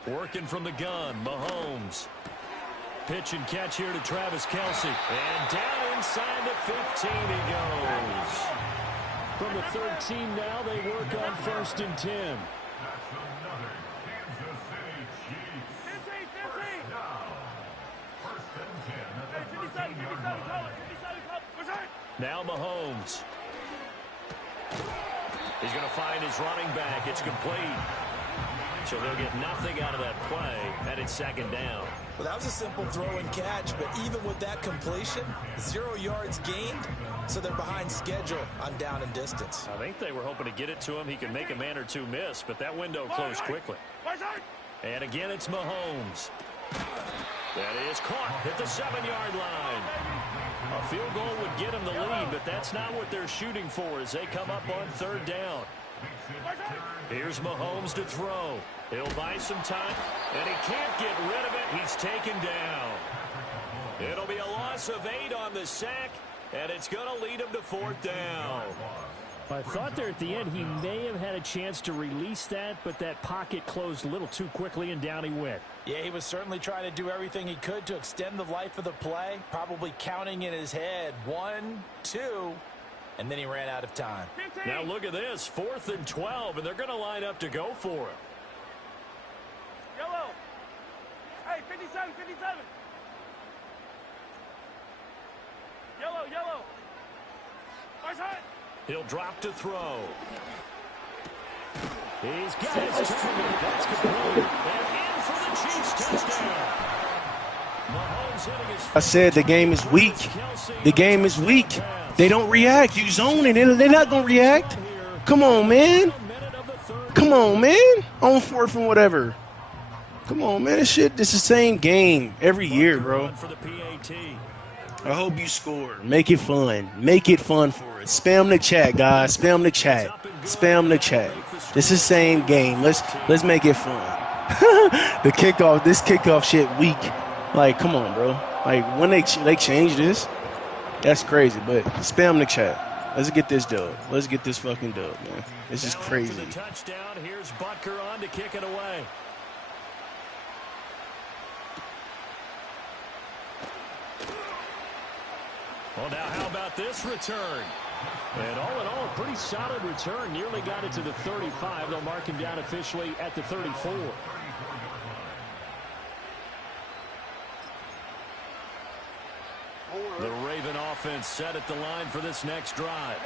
Working from the gun, Mahomes. Pitch and catch here to Travis Kelce. And down inside the 15 he goes. From the 13 now, they work on 1st and 10. That's another Kansas City Chiefs. 15. First down. 1st and 10 at the 57, 57, call it. 57, call it. Now Mahomes. He's going to find his running back. It's complete. So they'll get nothing out of that play, and it's second down. Well, that was a simple throw and catch, but even with that completion, 0 yards gained, so they're behind schedule on down and distance. I think they were hoping to get it to him. He can make a man or two miss, but that window closed quickly. And again, it's Mahomes. That is caught at the 7-yard line. A field goal would get him the lead, but that's not what they're shooting for as they come up on third down. Here's Mahomes to throw. He'll buy some time, and he can't get rid of it. He's taken down. It'll be a loss of 8 on the sack, and it's going to lead him to fourth down. I thought there at the end he may have had a chance to release that, but that pocket closed a little too quickly, and down he went. Yeah, he was certainly trying to do everything he could to extend the life of the play, probably counting in his head 1, 2, and then he ran out of time. Now look at this, 4th and 12, and they're going to line up to go for it. Yellow. Hey, 57, 57. Yellow, yellow. Nice hit. He'll drop to throw. He's got his target. That's complete. And in for the Chiefs touchdown. Mahomes hitting his. I said the game is weak. The game is weak. They don't react. You zone it. They're not going to react. Come on, man. Come on, man. On 4th and whatever. Come on, man. This is the same game every year, bro. I hope you score. Make it fun. Make it fun for us. Spam the chat, guys. Spam the chat. Spam the chat. This is the same game. Let's make it fun. The kickoff, this kickoff shit weak. Like, come on, bro. Like, when they change this, that's crazy. But spam the chat. Let's get this dub. Let's get this fucking dub, man. This is crazy. Touchdown. Here's Butker on to kick it away. Well, now how about this return? And all in all, a pretty solid return. Nearly got it to the 35. They'll mark him down officially at the 34. The Raven offense set at the line for this next drive.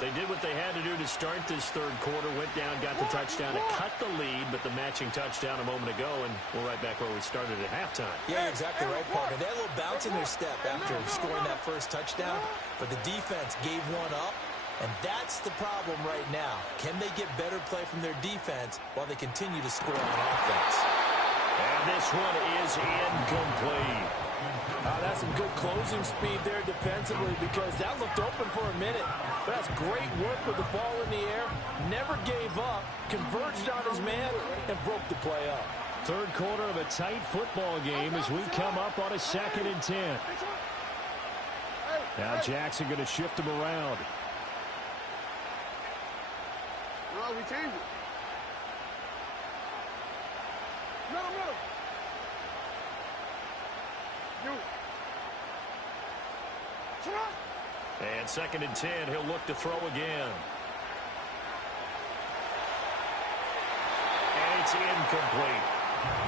They did what they had to do to start this third quarter. Went down, got the touchdown to cut the lead, but the matching touchdown a moment ago, and we're right back where we started at halftime. Yeah, you're exactly right, partner. They had a little bounce in their step after scoring that first touchdown, but the defense gave one up, and that's the problem right now. Can they get better play from their defense while they continue to score on offense? And this one is incomplete. That's some good closing speed there defensively because that looked open for a minute. But that's great work with the ball in the air. Never gave up, converged on his man, and broke the play up. Third quarter of a tight football game as we come up on a 2nd and 10. Now Jackson going to shift him around. No, we changed it. Middle. And 2nd and 10, he'll look to throw again. And it's incomplete.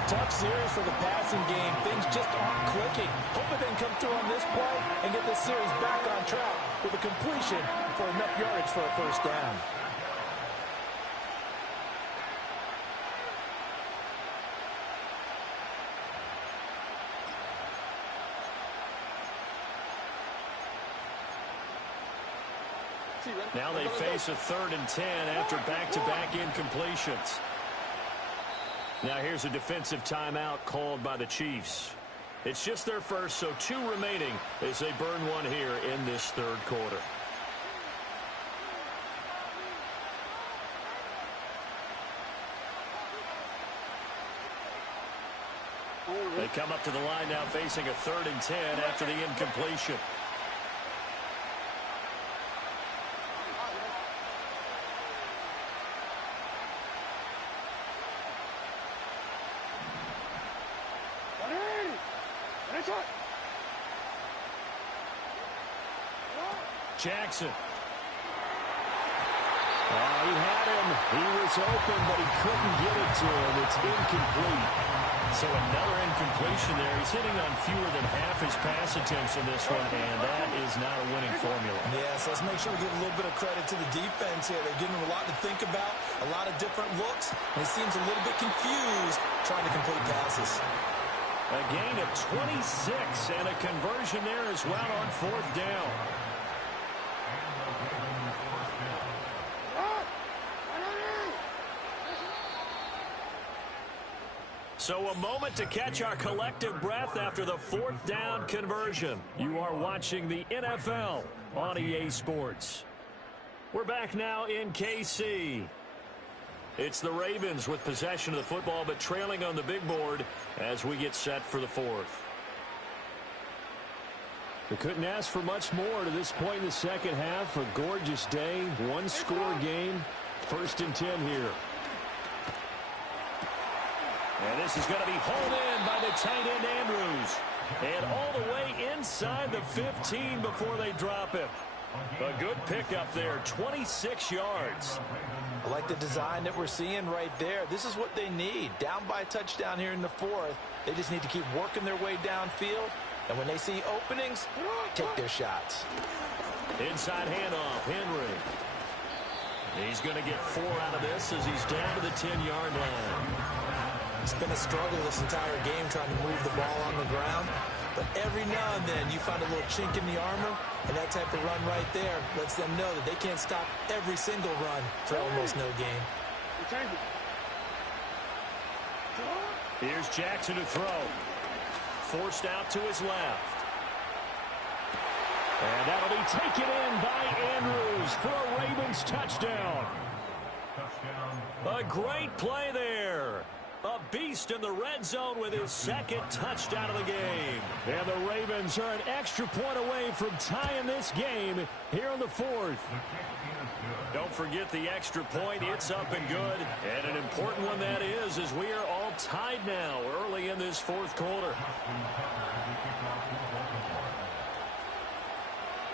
Tough series for the passing game. Things just aren't clicking. Hope they can come through on this play and get this series back on track with a completion for enough yardage for a first down. Now they face a 3rd and 10 after back-to-back incompletions. Now here's a defensive timeout called by the Chiefs. It's just their first, so 2 remaining as they burn one here in this third quarter. They come up to the line now facing a 3rd and 10 after the incompletion. Jackson. He had him. He was open, but he couldn't get it to him. It's incomplete. So another incompletion there. He's hitting on fewer than half his pass attempts in this one, and that is not a winning formula. Yes, let's make sure we give a little bit of credit to the defense here. They're giving him a lot to think about, a lot of different looks, and he seems a little bit confused trying to complete passes. A gain of 26 and a conversion there as well on fourth down. So a moment to catch our collective breath after the fourth down conversion. You are watching the NFL on EA Sports. We're back now in KC. It's the Ravens with possession of the football, but trailing on the big board as we get set for the fourth. We couldn't ask for much more to this point in the second half. A gorgeous day, one-score game, 1st and 10 here. And this is going to be hauled in by the tight end Andrews. And all the way inside the 15 before they drop him. A good pickup there, 26 yards. I like the design that we're seeing right there. This is what they need. Down by a touchdown here in the fourth. They just need to keep working their way downfield. And when they see openings, take their shots. Inside handoff, Henry. He's going to get 4 out of this as he's down to the 10-yard line. It's been a struggle this entire game trying to move the ball on the ground. But every now and then you find a little chink in the armor, and that type of run right there lets them know that they can't stop every single run for almost no gain. Here's Jackson to throw. Forced out to his left. And that'll be taken in by Andrews for a Ravens touchdown. A great play there. A beast in the red zone with his second touchdown of the game. And the Ravens are an extra point away from tying this game here in the fourth. Don't forget the extra point. It's up and good. And an important one that is, as we are all tied now early in this fourth quarter.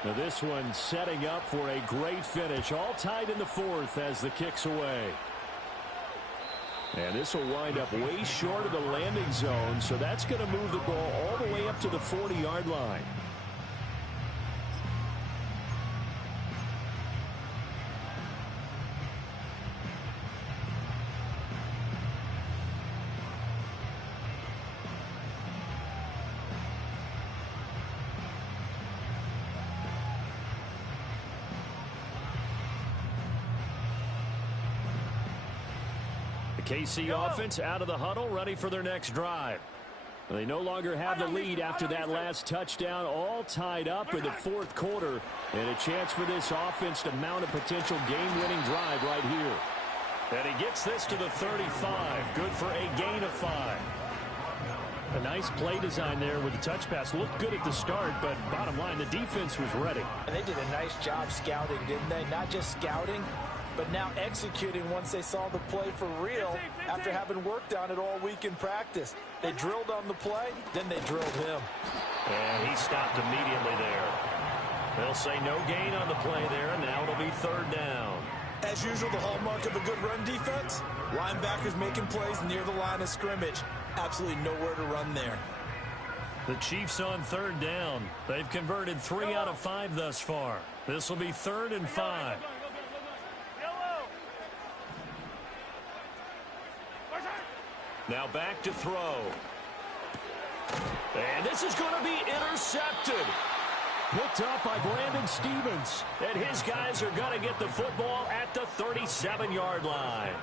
Now this one setting up for a great finish. All tied in the fourth as the kick's away. And this will wind up way short of the landing zone, so that's going to move the ball all the way up to the 40-yard line. KC offense out of the huddle, ready for their next drive. They no longer have the lead after that last touchdown, all tied up in the fourth quarter, and a chance for this offense to mount a potential game-winning drive right here. And he gets this to the 35, good for a gain of 5. A nice play design there with the touch pass. Looked good at the start, but bottom line, the defense was ready. And they did a nice job scouting, didn't they? Not just scouting, but now executing once they saw the play for real after having worked on it all week in practice. They drilled on the play, then they drilled him. And he stopped immediately there. They'll say no gain on the play there, and now it'll be 3rd down. As usual, the hallmark of a good run defense, linebackers making plays near the line of scrimmage. Absolutely nowhere to run there. The Chiefs on 3rd down. They've converted 3 out of 5 thus far. This will be 3rd and 5. Now back to throw. And this is going to be intercepted. Picked up by Brandon Stevens. And his guys are going to get the football at the 37-yard line.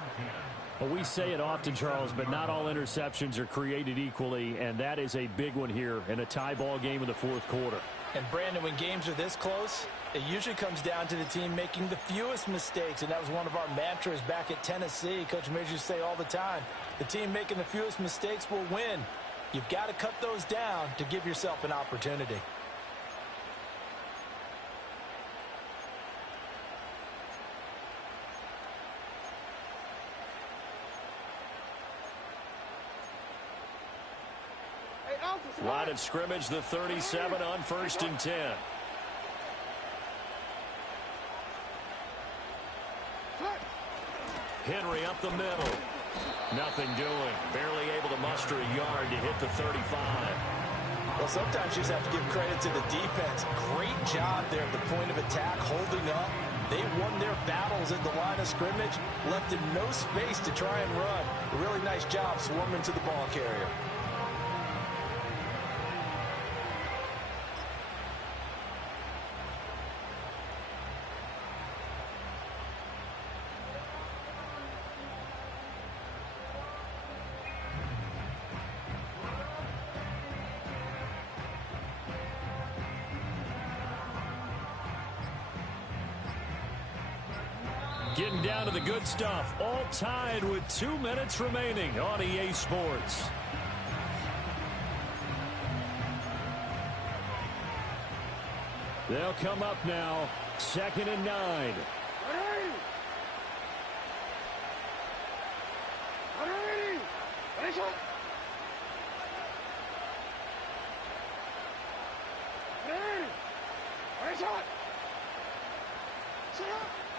Well, we say it often, Charles, but not all interceptions are created equally, and that is a big one here in a tie ball game in the fourth quarter. And, Brandon, when games are this close, it usually comes down to the team making the fewest mistakes, and that was one of our mantras back at Tennessee. Coach Major used to say all the time, the team making the fewest mistakes will win. You've got to cut those down to give yourself an opportunity. Line of scrimmage, the 37 on 1st and 10. Henry up the middle. Nothing doing. Barely able to muster a yard to hit the 35. Well, sometimes you just have to give credit to the defense. Great job there at the point of attack, holding up. They won their battles at the line of scrimmage, left him no space to try and run. A really nice job swarming to the ball carrier. Getting down to the good stuff. All tied with 2 minutes remaining on EA Sports. They'll come up now. 2nd and 9.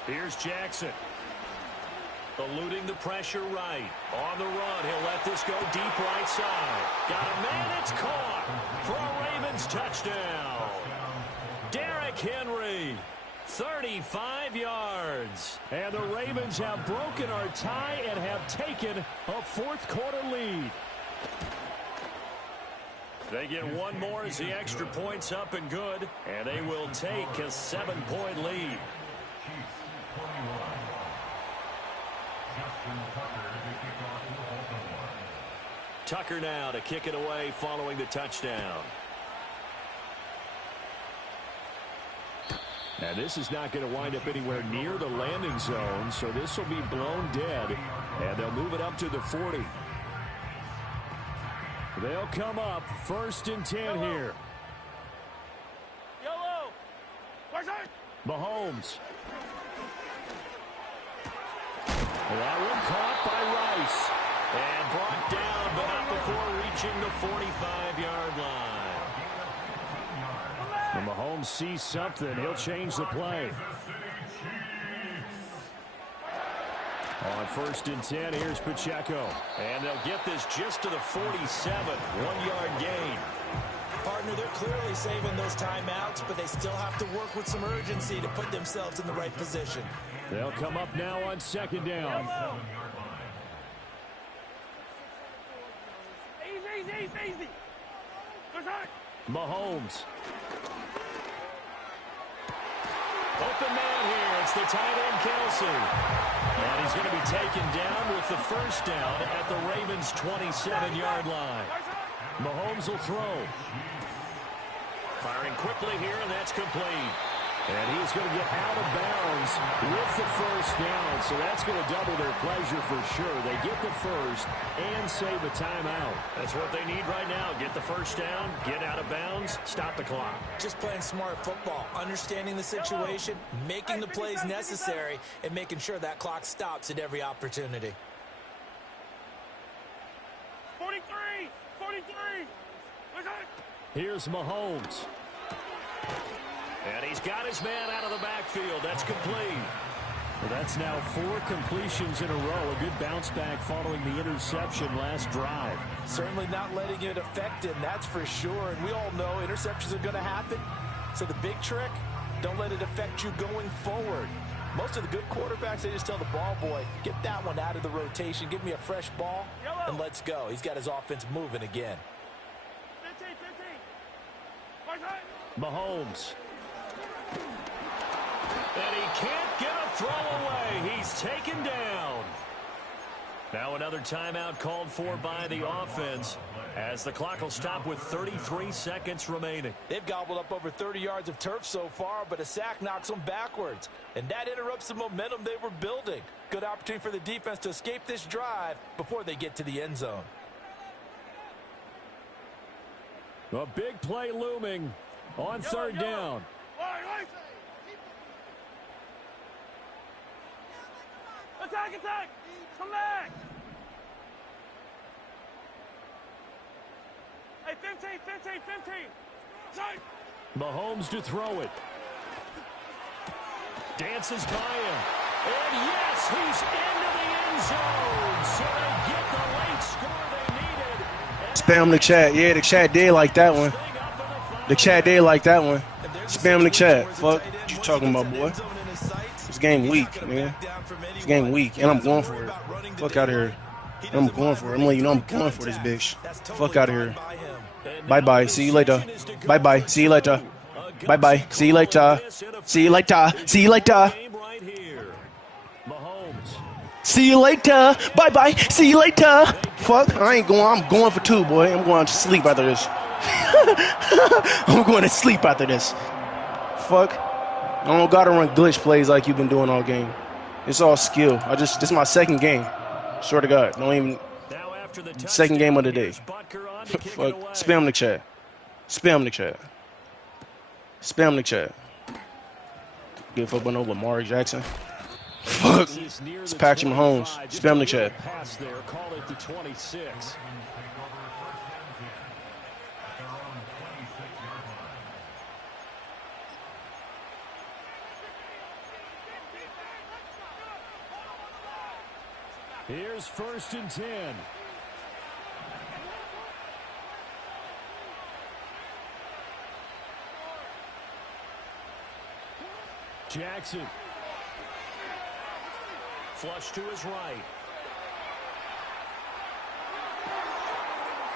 Here's Jackson. Eluding the pressure right. On the run, he'll let this go deep right side. Got a man, it's caught for a Ravens touchdown. Derrick Henry, 35 yards. And the Ravens have broken our tie and have taken a fourth-quarter lead. They get one more as the extra point's up and good, and they will take a 7-point lead. Tucker now to kick it away following the touchdown. And this is not going to wind up anywhere near the landing zone, so this will be blown dead, and they'll move it up to the 40. They'll come up 1st and 10 here. Yellow. Mahomes. That one caught by Rice. And brought down, but not before reaching the 45-yard line. When Mahomes sees something, he'll change the play. On 1st and 10, here's Pacheco. And they'll get this just to the 47. 1-yard gain. Partner, they're clearly saving those timeouts, but they still have to work with some urgency to put themselves in the right position. They'll come up now on 2nd down. Easy. Mahomes. Open man here. It's the tight end, Kelsey. And he's going to be taken down with the first down at the Ravens' 27-yard line. Mahomes will throw. Firing quickly here, and that's complete. And he's going to get out of bounds with the first down, so that's going to double their pleasure for sure. They get the first and save a timeout. That's what they need right now. Get the first down, get out of bounds, stop the clock. Just playing smart football, understanding the situation, making the plays necessary, and making sure that clock stops at every opportunity. 43. Here's Mahomes. And he's got his man out of the backfield. That's complete. Well, that's now 4 completions in a row. A good bounce back following the interception last drive. Certainly not letting it affect him, that's for sure. And we all know interceptions are going to happen. So the big trick, don't let it affect you going forward. Most of the good quarterbacks, they just tell the ball boy, get that one out of the rotation, give me a fresh ball, and let's go. He's got his offense moving again. 15. Mahomes. And he can't get a throw away. He's taken down. Now another timeout called for by the offense as the clock will stop with 33 seconds remaining. They've gobbled up over 30 yards of turf so far, but a sack knocks them backwards. And that interrupts the momentum they were building. Good opportunity for the defense to escape this drive before they get to the end zone. A big play looming on 3rd down. Attack! Come back! Hey, 15. Side. Mahomes to throw it. Dances by him. And yes, zone, so they get the late score they needed. Spam the chat. Yeah, the chat did like that one. The chat did like that one. Spam the chat. Fuck what you talking about, boy? This game weak, man. This game weak, and I'm going for it. Fuck out of here. I'm going for it. I'm letting you know I'm going for this bitch. Fuck out of here. Bye-bye. See you later. Bye-bye. See you later. Bye-bye. See you later. See you later. See you later. See you later. Bye-bye. See you later. Fuck. I ain't going. I'm going for 2, boy. I'm going to sleep after this. I'm going to sleep after this. Fuck. I don't gotta run glitch plays like you've been doing all game. It's all skill. This is my second game. Swear to God. Don't even. Second game of the day. Fuck. Spam the chat. Spam the chat. Spam the chat. Give a fuck about no Lamar Jackson. Fuck. It's Patrick Mahomes. Spam the chat. Here's 1st and 10. Jackson. Flush to his right.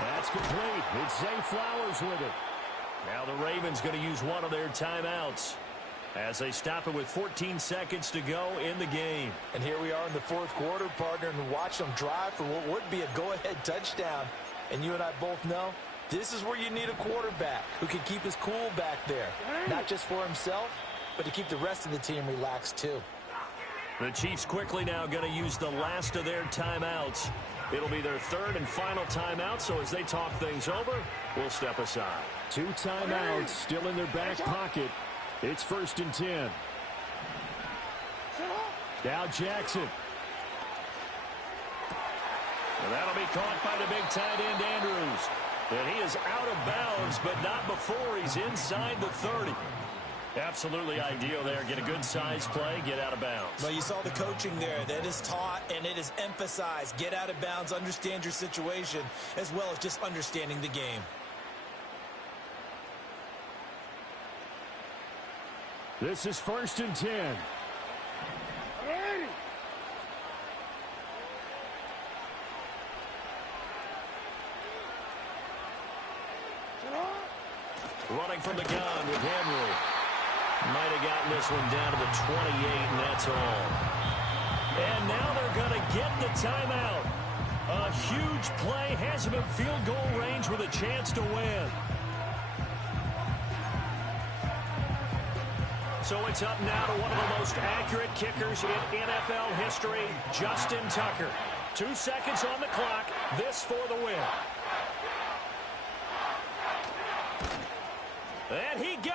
That's complete. It's Zay Flowers with it. Now the Ravens going to use one of their timeouts as they stop it with 14 seconds to go in the game. And here we are in the 4th quarter, partner, and watch them drive for what would be a go-ahead touchdown. And you and I both know this is where you need a quarterback who can keep his cool back there. Not just for himself, but to keep the rest of the team relaxed too. The Chiefs quickly now going to use the last of their timeouts. It'll be their 3rd and final timeout, so as they talk things over, we'll step aside. 2 timeouts still in their back pocket. It's 1st and 10. Now Jackson. And that'll be caught by the big tight end, Andrews. And he is out of bounds, but not before he's inside the 30. Absolutely ideal there. Get a good size play, get out of bounds. Well, you saw the coaching there. That is taught and it is emphasized. Get out of bounds, understand your situation, as well as just understanding the game. This is 1st and 10. Running from the gun with Henry. Might have gotten this one down to the 28, and that's all. And now they're going to get the timeout. A huge play has him in field goal range with a chance to win. So it's up now to one of the most accurate kickers in NFL history, Justin Tucker. 2 seconds on the clock. This for the win. And he got